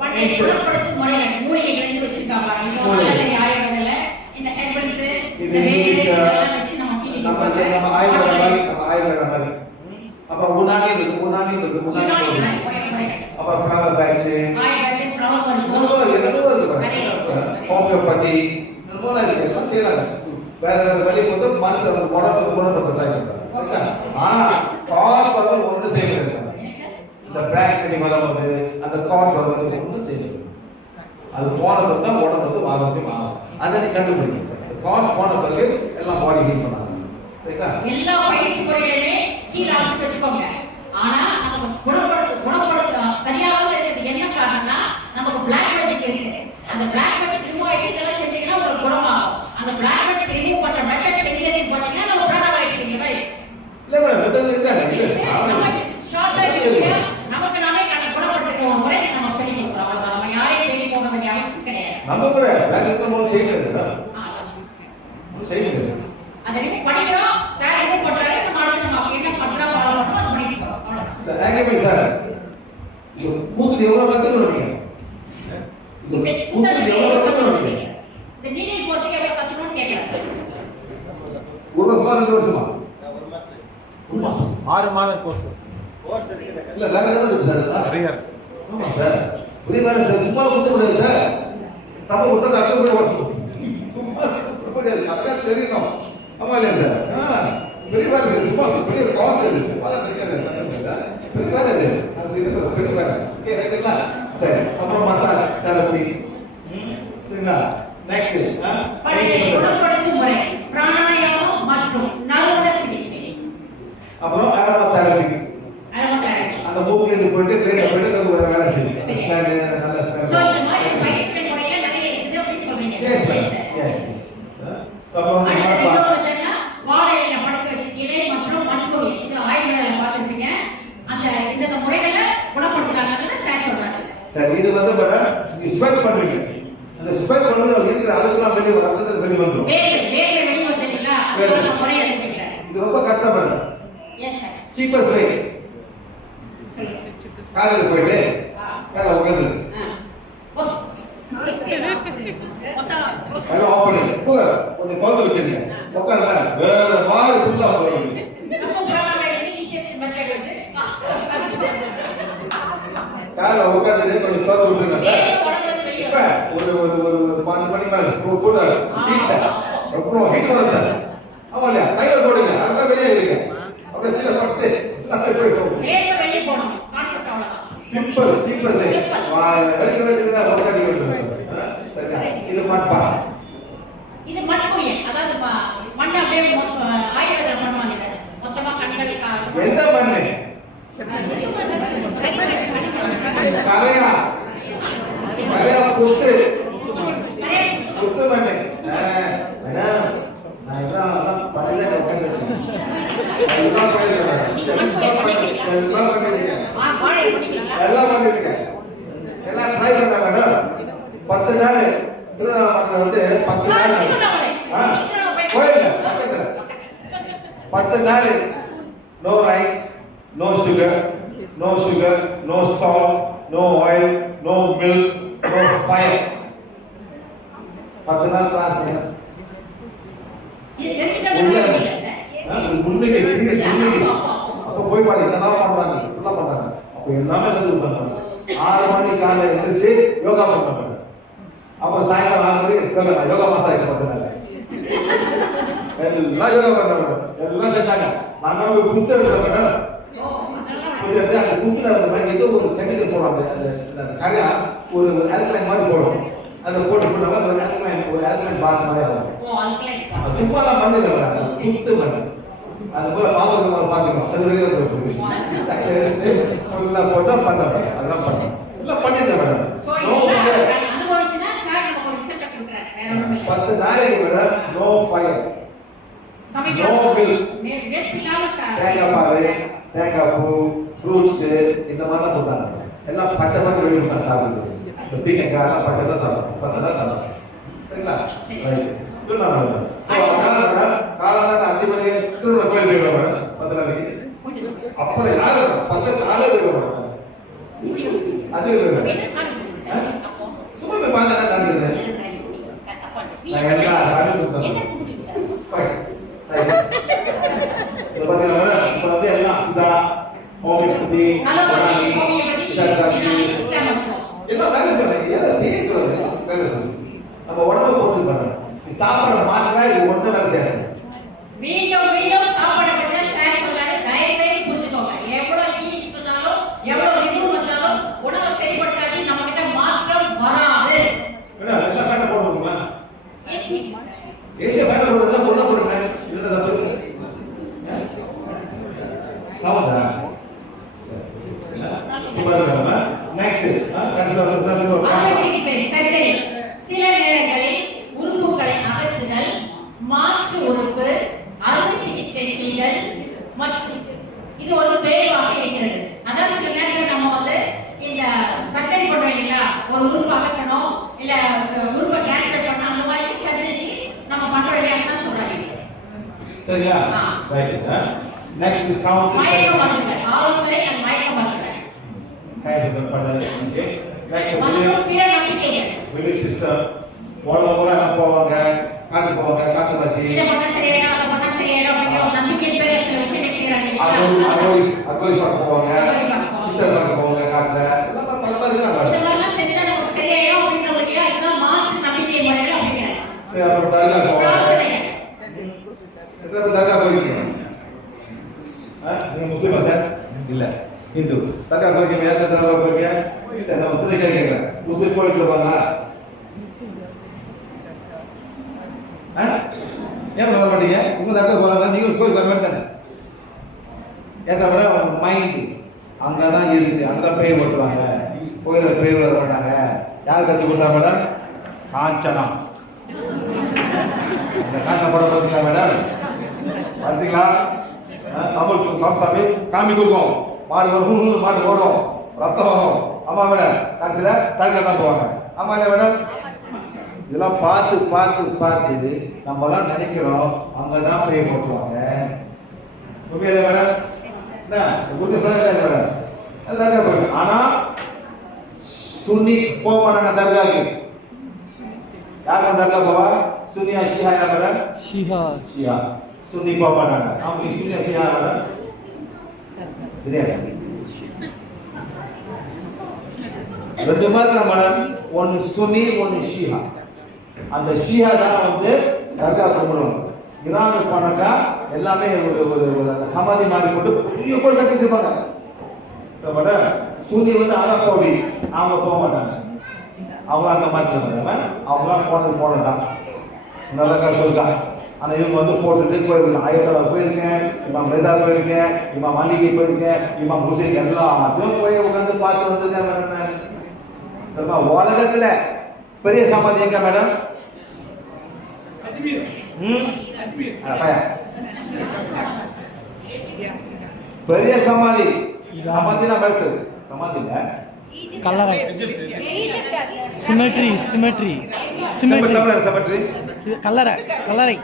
பண்டைய குணப்படுத்தும் முறைகள் மூலிகைகள் இருந்து வச்சிருக்காங்க இந்த மாதிரி ஆயுர்வேதத்துல இந்த ஹெர்பல்ஸ் இந்த வேதியியல் இதெல்லாம் வச்சு நம்ம ஆயுர்வேதம் மாதிரி அப்புறம் உனானி இருக்கு அப்புறம் ஃப்ளவர் பேட்ச் ஆயுர்வேதம் ஃப்ளவர் ஹோமியோபதி எல்லாம் செய்யறாங்க வேற வேற வழி வந்து மனுஷன் உடம்புக்கு குணப்படுத்துறாங்க ஆனா காஸ் வந்து ஒண்ணு செய்யறது இந்த பிராக் பண்ணி வரும்போது அந்த காஸ் வரும்போது ஒண்ணு செய்யறது அது போனது தான் உடம்பு வந்து வாரத்தையும் மாறும் அதை நீ கண்டுபிடிக்க காஸ் போன பிறகு எல்லாம் பாடி ஹீல் பண்ணாங்க சரிங்களா எல்லா பயிற்சி முறைகளுமே ஹீல் ஆகி வச்சுக்கோங்க ஆனா நமக்கு குணப்படுத்த சரியாக இருக்கிறது என்ன காரணம்னா நமக்கு பிளாக் மேஜிக் இருக்கு அந்த பிளாக் மேஜிக் ரிமூவ் ஆயிட்டு இதெல்லாம் செஞ்சீங்கன்னா உங்களுக்கு குணமாகும் அந்த பிளாக் மேஜிக் ரிமூவ் பண்ற மெத்தட் செஞ்சது பாத்தீங்கன்னா நம்ம பிராணவாயுக்கு இல்ல மேடம் மெத்தட் இருக்காங்க ஷார்ட்டா ஈஸியா நமக்கு நாமே குணப்படுத்துற ஒரு முறை நம்ம சொல்லி கொடுக்குறோம் அவ்வளவுதான் நம்ம யாரையும் தேடி போக வேண்டிய அவசியம் கிடையாது நம்ம கூட வேற எதுவும் செய்யல செய்யல அதை நீங்க படிக்கிறோம் சார் என்ன பண்றாரு நம்ம அடுத்து நம்ம என்ன பண்றா ஃபாலோ பண்றோம் அது பண்ணிட்டு போறோம் அவ்வளவுதான் சார் ஆகவே சார் இது கூத்து எவ்வளவு கத்துக்கணும் நீங்க இந்த கூத்து எவ்வளவு கத்துக்கணும் நீங்க இந்த நீடில் போட்டு எவ்வளவு கத்துக்கணும்னு கேக்குறாங்க ஒரு வருஷமா 2 வருஷமா ஒரு மாசம் 6 மாத கோர்ஸ் இல்ல வேற ஏதாவது இருக்கு சார் நிறைய இருக்கு. ஆமா சார் ஒரே வேற சார் சும்மா குத்த முடியாது சார் தப்ப கொடுத்தா அர்த்தம் கூட வரணும் சும்மா குத்த முடியாது அதெல்லாம் தெரியணும் ஆமா இல்லையா சார் பெரிய வேலை சார் சும்மா பெரிய காசு இருக்கு சார் பல நினைக்கிறேன் பெரிய வேலை இது நான் சீரியஸா பெரிய வேலை ஓகே ரைட்டுங்களா சரி அப்புறம் மசாஜ் தெரப்பி சரிங்களா நெக்ஸ்ட் பழைய குணப்படுத்தும் முறை பிராணாயாமம் மற்றும் நறுமண சிகிச்சை அப்புறம் அரோமா தெரப்பி அந்த மூக்குல இருந்து போயிட்டு பிளேட்ல போயிட்டு அது ஒரு வேலை செய்யும் ஸ்மெல் நல்ல சோ ஸ்மெல் இந்த மாதிரி பயிற்சி முறையில நிறைய இது அப்படி சொல்றீங்க எஸ் எஸ் அப்புறம் வாழையில படுக்க வச்சு இலை மற்றும் மண்புழு இது ஆயுர்வேதத்துல பார்த்துருப்பீங்க அந்த இந்த முறைகளை குணப்படுத்துறாங்கன்னு சார் சொல்றாங்க சரி இது வந்து மேடம் நீ ஸ்வெட் பண்றீங்க அந்த ஸ்வெட் பண்ணும்போது இருக்கிற அழுக்குலாம் வெளியே வரது வெளியே வந்துடும் வேற வெளியே வந்துட்டீங்களா அதனால முறையை கேட்கிறாங்க இது ரொம்ப கஷ்டம் மேடம் எஸ் சார் சீப்பஸ்ட் வே காலையில் போயிட்டு காலை உட்காந்து எல்லாம் ஆஃப் பண்ணி கொஞ்சம் திறந்து வச்சிருங்க உட்காருங்க வேற மாதிரி ஃபுல்லா போடுங்க காலை உட்காந்து கொஞ்சம் திறந்து விட்டுருங்க இப்ப ஒரு ஒரு ஒரு 5 மணி மேல கூட ஹீட்ல ரொம்ப ஹீட் வரும் சார் ஆமா இல்லையா கையில போடுங்க அதுதான் வெளியே இருங்க அப்படியே கீழே படுத்து வெளியே போகணும் கான்செப்ட் அவ்வளவுதான் சிம்பிள் வெளியே வெளியே தான் ஒர்க் அடிக்கிறது சரியா? இது மண்பா. இது மண் குவியல். அதாவது மண்ணை அப்படியே ஆயுதத்தில் பண்ணுவாங்க. இதை மொத்தமா கண்கள் எந்த மண்ணு? கரையா? கரையா புத்து. புத்து மண்ணு. மேடம், நான் இதெல்லாம் பழைய உட்காந்துருக்கேன். எல்லாம் பண்ணிருக்கேன். எல்லாம் ட்ரை பண்ண மேடம். 10 நாள் திருவண்ணாமலை வந்து 10 நாள் கோயில் பக்கத்துல 10 நாள் no rice, no sugar, no salt, no oil, no milk, no fire. 10 நாள் கிளாஸ். அப்ப போய் பாருங்க என்ன பண்றாங்க, என்ன பண்றாங்க. அப்ப எல்லாமே எது பண்றாங்க. 6 மணி காலையில எழுந்திருச்சு யோகா பண்றாங்க. அப்புறம் சாயங்காலம் 6 மணிக்கு யோகா மாசாஜ் பண்றாங்க. எல்லாம் யோகா பண்றாங்க. எல்லாம் செஞ்சாங்க. நாங்க ஒரு குத்து எடுக்கிறோம். அந்த குத்துல ஏதோ ஒரு கெமிக்கல் போடுவாங்க. அந்த கரையா ஒரு ஆல்கலைன் மாதிரி போடும். அதை போட்டு போட்டாங்க. ஒரு ஆல்கலைன் பாத் மாதிரி ஆகும். சிம்பிளா மண்ணு இல்லை, குத்து மண்ணு. அது போல பாவம் பாத்துக்கணும். அது வரைக்கும் போட்டா பண்ண அதெல்லாம் பண்ண எல்லாம் பண்ணிருந்தேன் மேடம். 10 நாளைக்கு madam no fire, no milk, தேங்காய் பால், தேங்காய் பூ, ஃப்ரூட்ஸ் இந்த மாதிரிலாம் போட்டாங்க. எல்லாம் பச்சை பச்சை வெளியே கொடுத்தாங்க சாப்பிடுறது. பீக்கங்காய் எல்லாம் பச்சை தான் சாப்பிடும். 10 தான் சாப்பிடும். சரிங்களா? காலையில் 5 மணிக்கு திருவிழா கோயில் போயிடுவாங்க. 10 நாளைக்கு அப்புறம் யாரு பக்கத்து ஆளே போயிடுவாங்க. அது சும்மா போய் பார்த்தா நடக்குது. எல்லாம் சிதா ஹோமியோபதி எல்லாம் வேலை சொல்றேன். எல்லாம் செய்ய சொல்றேன். வேலை சொல்றேன். நம்ம உடம்பை பொறுத்து பண்ணணும். சாப்பிட மாத்தினா இது ஒண்ணு வேலை செய்யணும். மீண்டும் சாப்பாடு பத்தி சார் சொல்றாரு. தயவு செய்து புரிஞ்சுக்கோங்க. எவ்வளவு ஈனிங் சொன்னாலும் எவ்வளவு ரிவ்யூ வந்தாலும் உணவை சரிப்படுத்தாட்டி நம்ம கிட்ட மாற்றம் வராது. என்ன எல்லாம் ஃபேன் போடுவோமா? ஏசி ஃபேன் போடுறதா பொண்ணு போடுங்க. இல்ல தப்பு. சவுண்டா? இப்போ நம்ம நெக்ஸ்ட் சர்ஜரி. சில நேரங்களில் உறுப்புகளை அகற்றுதல், மாற்று உறுப்பு அறுவை சிகிச்சை செய்தல் மற்றும் இது ஒரு தேர்வாக இருக்கிறது. அதாவது சில நேரத்தில் நம்ம வந்து இந்த சர்ஜரி பண்ணுவோம் இல்லைங்களா, ஒரு உறுப்பு அகற்றணும் இல்ல உறுப்பை டிரான்ஸ்ஃபர் பண்ணணும், அந்த மாதிரி சர்ஜரி நம்ம பண்றோம் இல்லையா சொல்றாங்க. சரியா? ரைட். நெக்ஸ்ட் கவுண்ட் மயக்க மருந்துகள், ஆலோசனை and மயக்க மருந்துகள். கைது பண்ணது. ஓகே. நெக்ஸ்ட் மற்றும் பிற நம்பிக்கைகள். Belief system. ஓட போவாங்க, காட்டு போவாங்க, காட்டுவாசி. இத பண்ண சரியா, அத பண்ண சரியா அப்படிங்கிற ஒரு நம்பிக்கை பேர்ல சில விஷயம் செய்றாங்க. அகோரி பார்க்க போவாங்க, சித்தர் பார்க்க போவாங்க காட்டுல. எல்லாம் பல இருக்காங்க. இதெல்லாம் செஞ்சா நமக்கு சரியா அப்படிங்கிறவங்க இதுதான் மாற்று நம்பிக்கை முறைகள் அப்படிங்கிறாங்க. சரி, அப்புறம் தர்கா போவாங்க. எத்தனை தர்கா போயிருக்கீங்க? நீங்க முஸ்லிமா சார்? இல்ல, இந்து. தர்கா போயிருக்கீங்க? எத்தனை தர்கா போயிருக்கீங்க? சரி, நம்ம சொல்லி கேட்கிறேன். முஸ்லிம் கோயிலுக்கு போவாங்க. ஏன் வர மாட்டீங்க? உங்க தர்கா போறாங்க, நீங்க கோயிலுக்கு வர மாட்டாங்க. ஏற்ற மைண்ட் அங்கதான் இருந்துச்சு. அங்கதான் பேய் ஓட்டுவாங்க. கோயில பேய் வர மாட்டாங்க. யார் கத்து கொடுத்தா மேடம்? காஞ்சனா. இந்த காஞ்சனா படம் பார்த்தீங்களா மேடம்? பார்த்தீங்களா? தமிழ் சாமி காமி கொடுக்கும். மாடு வரும், மாடு ஓடும், ரத்தம் வரும். ஆமா மேடம். கடைசியில தர்கா தான் போவாங்க. ஆமா இல்ல மேடம்? இதெல்லாம் பார்த்து பார்த்து பார்த்து நம்ம எல்லாம் நினைக்கிறோம் அங்கதான் பேய் போட்டுருவாங்க. உண்மையில மேடம்? ஆனா சுன்னி போக மாட்டாங்க தர்காக்கு. யாருக்கு தர்கா போவா? சுன்னியா ஷியா மேடம்? ஷியா. சுன்னி போக மாட்டாங்க. அவங்க சுன்னியா ஷியா மேடம்? கிடையாது. ரெண்டு மாதிரி மேடம். ஒன்னு சுன்னி, ஒன்னு ஷியா. அந்த ஷியா தான் வந்து தர்கா கும்பிடுவாங்க. ஈரானுக்கு போனாக்கா எல்லாமே ஒரு சமாதி மாதிரி போட்டு பெரிய கோயில் கட்டி வச்சிருப்பாங்க. சுன்னி வந்து அரபி அவங்க போக மாட்டாங்க. அவங்க அந்த மாதிரி இருந்தாங்க. அவங்களாம் போனது போனதான் நல்லா சொல்லிட்டா. ஆனால் இவங்க வந்து போட்டுட்டு போயிருக்கேன். ஆயத்தோட போயிருக்கேன், இமாம் ரேதா போயிருக்கேன், இமாம் மாளிகை போயிருக்கேன், இமாம் ஹுசைன் எல்லாத்தையும் போய் உட்காந்து பார்த்து வந்துருக்கேன். உலகத்துல பெரிய சமாதி எங்க மேடம்? பெரிய சமாதி சமாதினா பெருசு சமாதி இல்ல. கல்லறை சிமெட்ரி சிமெட்ரி சிமெட்ரி சிமெட்ரி கல்லறை கல்லறை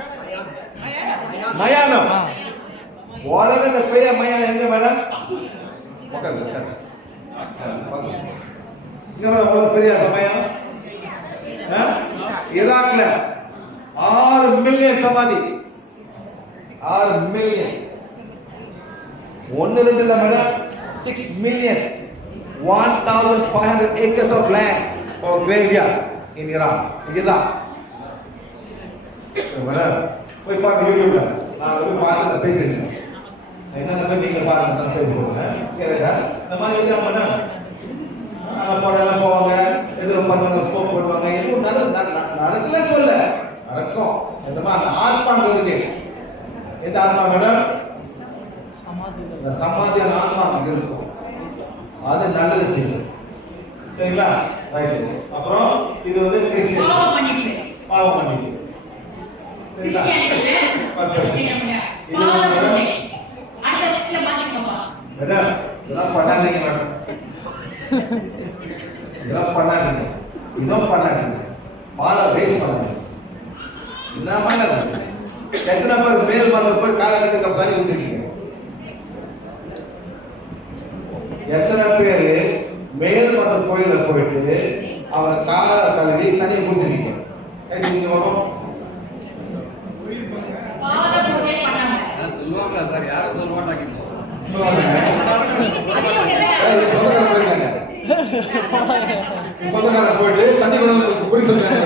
மயானம். உலகத்துல பெரிய மயானம் எங்க மேடம்? இங்க மேடம் உலக பெரிய மயானம் ஈராக்ல 6 மில்லியன் சமாதி. 6 மில்லியன். 1 2 இல்ல madam, 6 million. 1500 acres of land for graveyard in Iraq. Madam போய் பாருங்க யூடியூப்ல. நான் போய் பார்த்து பேசிருக்கேன். என்ன நீங்க பாருங்க நான் பேசுறேன். கேக்குதா? இந்த மாதிரி இல்ல மேடம். போடலாம் போவாங்க, எதிர பண்ணுவாங்க, ஸ்கோப் போடுவாங்க. எதுவும் நடக்கல சொல்ல நடக்கும். அந்த ஆத்மா இருக்கு. எந்த ஆத்மா மேடம்? இந்த சமாதியான ஆத்மா இருக்கும். அது நல்லது செய்யுது. சரிங்களா? ரைட். அப்புறம் இது வந்து கிறிஸ்டியன் பாவம் பண்ணிட்டு இதெல்லாம் பண்ணாதீங்க மேடம். இதெல்லாம் பண்ணாதீங்க. இதுவும் பண்ணாதீங்க. பாலை வேஸ்ட் பண்ணாதீங்க. என்ன பண்ணாது? எத்தனை பேர் மேல் மன்னர் போய் காலகட்ட கப்பாரி ஊற்றிருக்கீங்க? எத்தனை பேர் மேல் மன்னர் கோயில போயிட்டு அவர் கால கழுவி தனியை குடிச்சிருக்கீங்க? நீங்க வரும் சொல்லுவாங்களா சார்? யாரும் சொல்ல மாட்டாங்க. சொந்தக்காரன் போயிட்டு தண்ணி குடிக்கிறாங்க.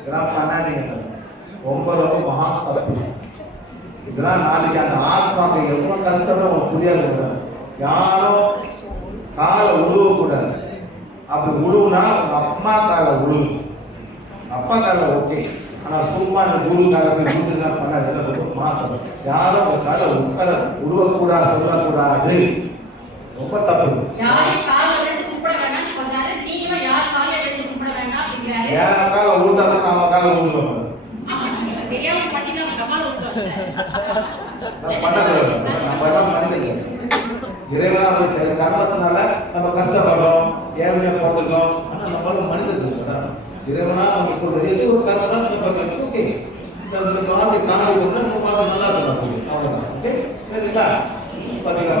இதெல்லாம் பண்ணாதீங்க. ரொம்ப ரொம்ப மகா தப்பு. இதெல்லாம் நாளைக்கு அந்த ஆத்மாக்கு எவ்வளவு கஷ்டம் உங்களுக்கு புரியாது. யாரும் காலை உழுவ கூடாது. அப்படி உழுவுனா உங்க அம்மா காலை உழுவு. அப்பா காலை ஓகே. ஆனா சும்மா இந்த குரு காலை போய் பண்ணாது. மாத்தம் யாரும் உங்க காலை உட்கார உழுவக்கூடாது, சொல்லக்கூடாது. ரொம்ப தப்பு. ஏன் காலை உழுதாலும் அவன் காலை உழுவோம். இறைவனா சில காரணத்தினால நம்ம கஷ்டப்படுறோம், ஏழ்மையா பிறந்துட்டோம். ஆனா நம்மளால மனிதர்கள் இறைவனா நமக்கு ஒரு ஏதோ ஒரு காரணம் தான் நம்ம ஓகே இந்த நாட்டை தாண்டி ஒன்று நம்ம நல்லா இருக்கும். அவ்வளோதான். ஓகே சரிங்களா? பார்த்தீங்களா?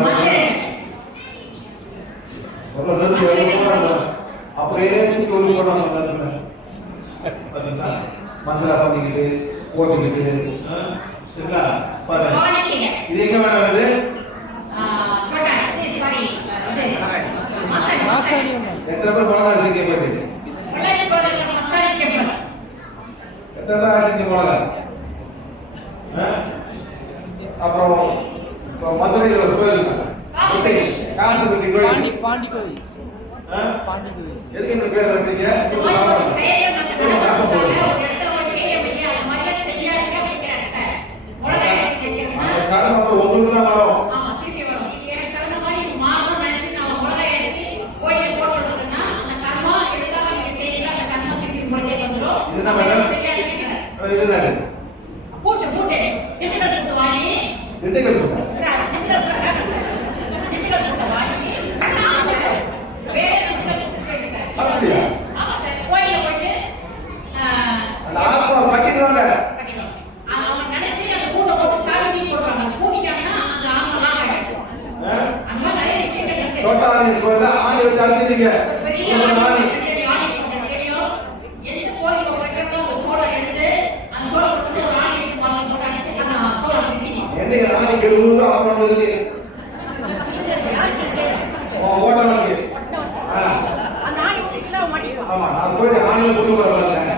அப்படியே ஒழுங்கு போடுறாங்க. பார்த்தீங்களா? மந்திரா பண்ணிக்கிட்டு ஓட்டிக்கிட்டு சரிங்களா? இது எங்க வேணாம்? இது எத்தனை பேர் மிளகா அரிசி போயிட்டு எத்தனை அரிசி மிளகா? அப்புறம் மதுரையில் ஒரு கோயில் காசு பத்தி கோயில் பாண்டி கோயில் பாண்டி கோயில். எதுக்கு இந்த பேர் வந்தீங்க? கர்மம் உங்களுக்கு தான் வரும். என்ன மேடம்? இது என்ன? போட்டு போட்டு திண்டுக்கல் போட்டு வாங்கி திண்டுக்கல் போட்டு சார் திண்டுக்கல் போட்டு வாங்கி வேற திண்டுக்கல் போட்டு சார். அப்படியா? ஆமா சார். கோயில்ல போயிட்டு அந்த ஆத்மா பட்டினோட கட்டிடுவாங்க. அவங்க நினைச்சு அந்த கூட்ட போட்டு சாமி போடுவாங்க. கூட்டிட்டாங்கன்னா அந்த ஆத்மாலாம் கிடைக்கும். அந்த மாதிரி நிறைய விஷயங்கள் இருக்கு. தோட்டாணி கோயில்ல ஆணி வச்சு அடிச்சிட்டீங்க. பெரிய ஆணி தெரியும். எந்த சோழி போட்டோ அந்த சோளை எடுத்து அந்த சோளை போட்டு ஒரு ஆணி எடுத்து மாலை போட்டு அடிச்சு அந்த சோளை பிடிக்கும். என்னைக்கு ஆணி கெடுவது அப்புறம் வந்து ஓட்டலாம். அந்த ஆணி பிடிச்சா மாட்டிக்கும். ஆமா நான் போய் ஆணில கொண்டு வரேன்.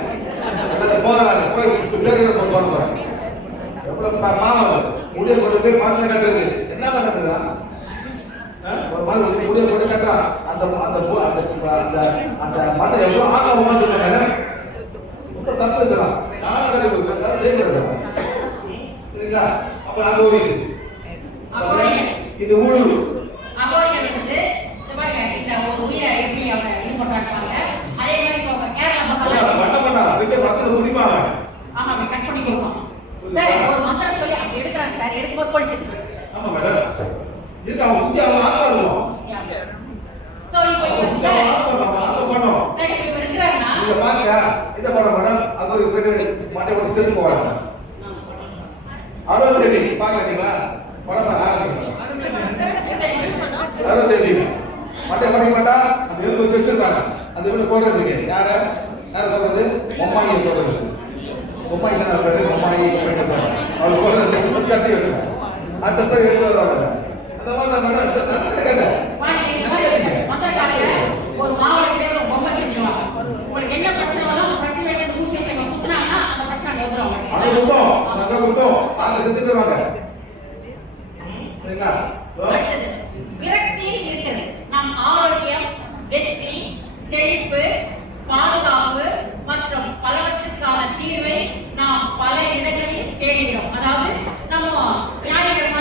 போறாங்க போய் சுத்தரிக்க கொண்டு போறேன். எவ்வளவு பாவம். முடிய கொண்டு போய் மரத்துல கட்டுறது என்ன பண்ணுறதுதான்? ஒரு மாதிரி முடிய கொண்டு கட்டுறான் அந்த அந்த அந்த அந்த மண்ணை எவ்வளவு ஆக்கம் உமாந்துருக்காங்க ரொம்ப தப்பு இருக்கிறான் நானும் கட்டி செய்யறது சரிங்களா அப்ப நாங்க ஒரு இது ஊழு அகோரிகள் வந்து பாருங்க இந்த ஒரு உயிரை எப்படி அவங்க இது பண்றாங்க அதே மாதிரி இப்போ கேரளா பக்கம் வட்டம் பண்ணா விட்டு பக்கத்துல உரிமா ஆமா கட் பண்ணி கொடுப்போம் சார் ஒரு மந்திரம் சொல்லி அப்படி எடுக்கிறாங்க சார் எடுக்கும்போது போலீஸ் ஸ்டேஷன் ஆமா மேடம் இதுக்கு அவங்க சுத்தி அவங்க ஆட்டம் சோ இப்போ சார் இப்போ இருக்கிறாங்கன்னா இத பாருங்க இத பாருங்க மேடம் அது ஒரு மட்டை போட்டு செத்து போவாங்க அறுபது தேதி பாக்கலீங்களா படம் அறுபது தேதி மட்டை பண்ணி மாட்டா அந்த எலும்பு வச்சு வச்சிருக்காங்க அந்த எலும்பு போடுறதுக்கு யார போடுறது பொம்மாயி போடுறது பொம்மாயி தான் பேரு பொம்மாயி அவள் போடுறது கட்டி வைக்கணும் அந்த பேர் எடுத்து வருவாங்க அந்த மாதிரி ஒரு மாவட்டத்திலே ஒரு பொம்மை செஞ்சுருவாங்க உங்களுக்கு என்ன பிரச்சனை வரும் அந்த பிரச்சனை ஊசி குத்துனாங்கன்னா அந்த பிரச்சனை எழுதுருவாங்க அது குத்தம் நாங்க குத்தம் ஆளை செஞ்சுருவாங்க சரிங்களா அடுத்தது விரக்தி இருக்கிறது நம் ஆரோக்கியம் வெற்றி செழிப்பு பாதுகாப்பு மற்றும் பலவற்றிற்கான தீர்வை நாம் பல இடங்களில் தேடுகிறோம் அதாவது நம்ம ஞாயிற்றுக்கிழமை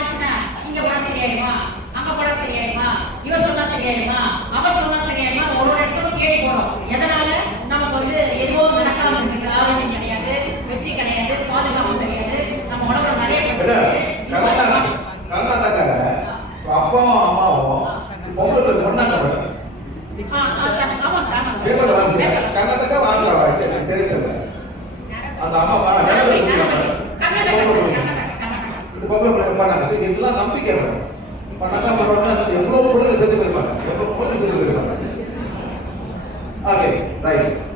இங்க போட சரியாயிடுமா அங்க போட சரியாயிடுமா இவர் சொன்னா சரியாயிடுமா அவர் சொன்னா சரியாயிடுமா ஒரு இடத்துக்கும் தேடி போறோம் எதனால நமக்கு வந்து எதுவோ நடக்காம இருக்கு ஆரோக்கியம் கிடையாது வெற்றி கிடையாது பாதுகாப்பு கிடையாது நம்ம உடம்புல நிறைய கர்நாடகால அப்பாவும் அம்மாவும் பொங்கலுக்கு பொண்ணாங்க பேப்பர் வாங்கி கர்நாடகா ஆந்திராவா எனக்கு தெரியல அந்த அம்மா பொங்கல் பண்ணாங்க இதெல்லாம் நம்பிக்கை பண்ணாக்கா எவ்வளவு பொருள் செஞ்சு போயிருப்பாங்க எவ்வளவு பொருள் செஞ்சு போயிருப்பாங்க ஓகே ரைட்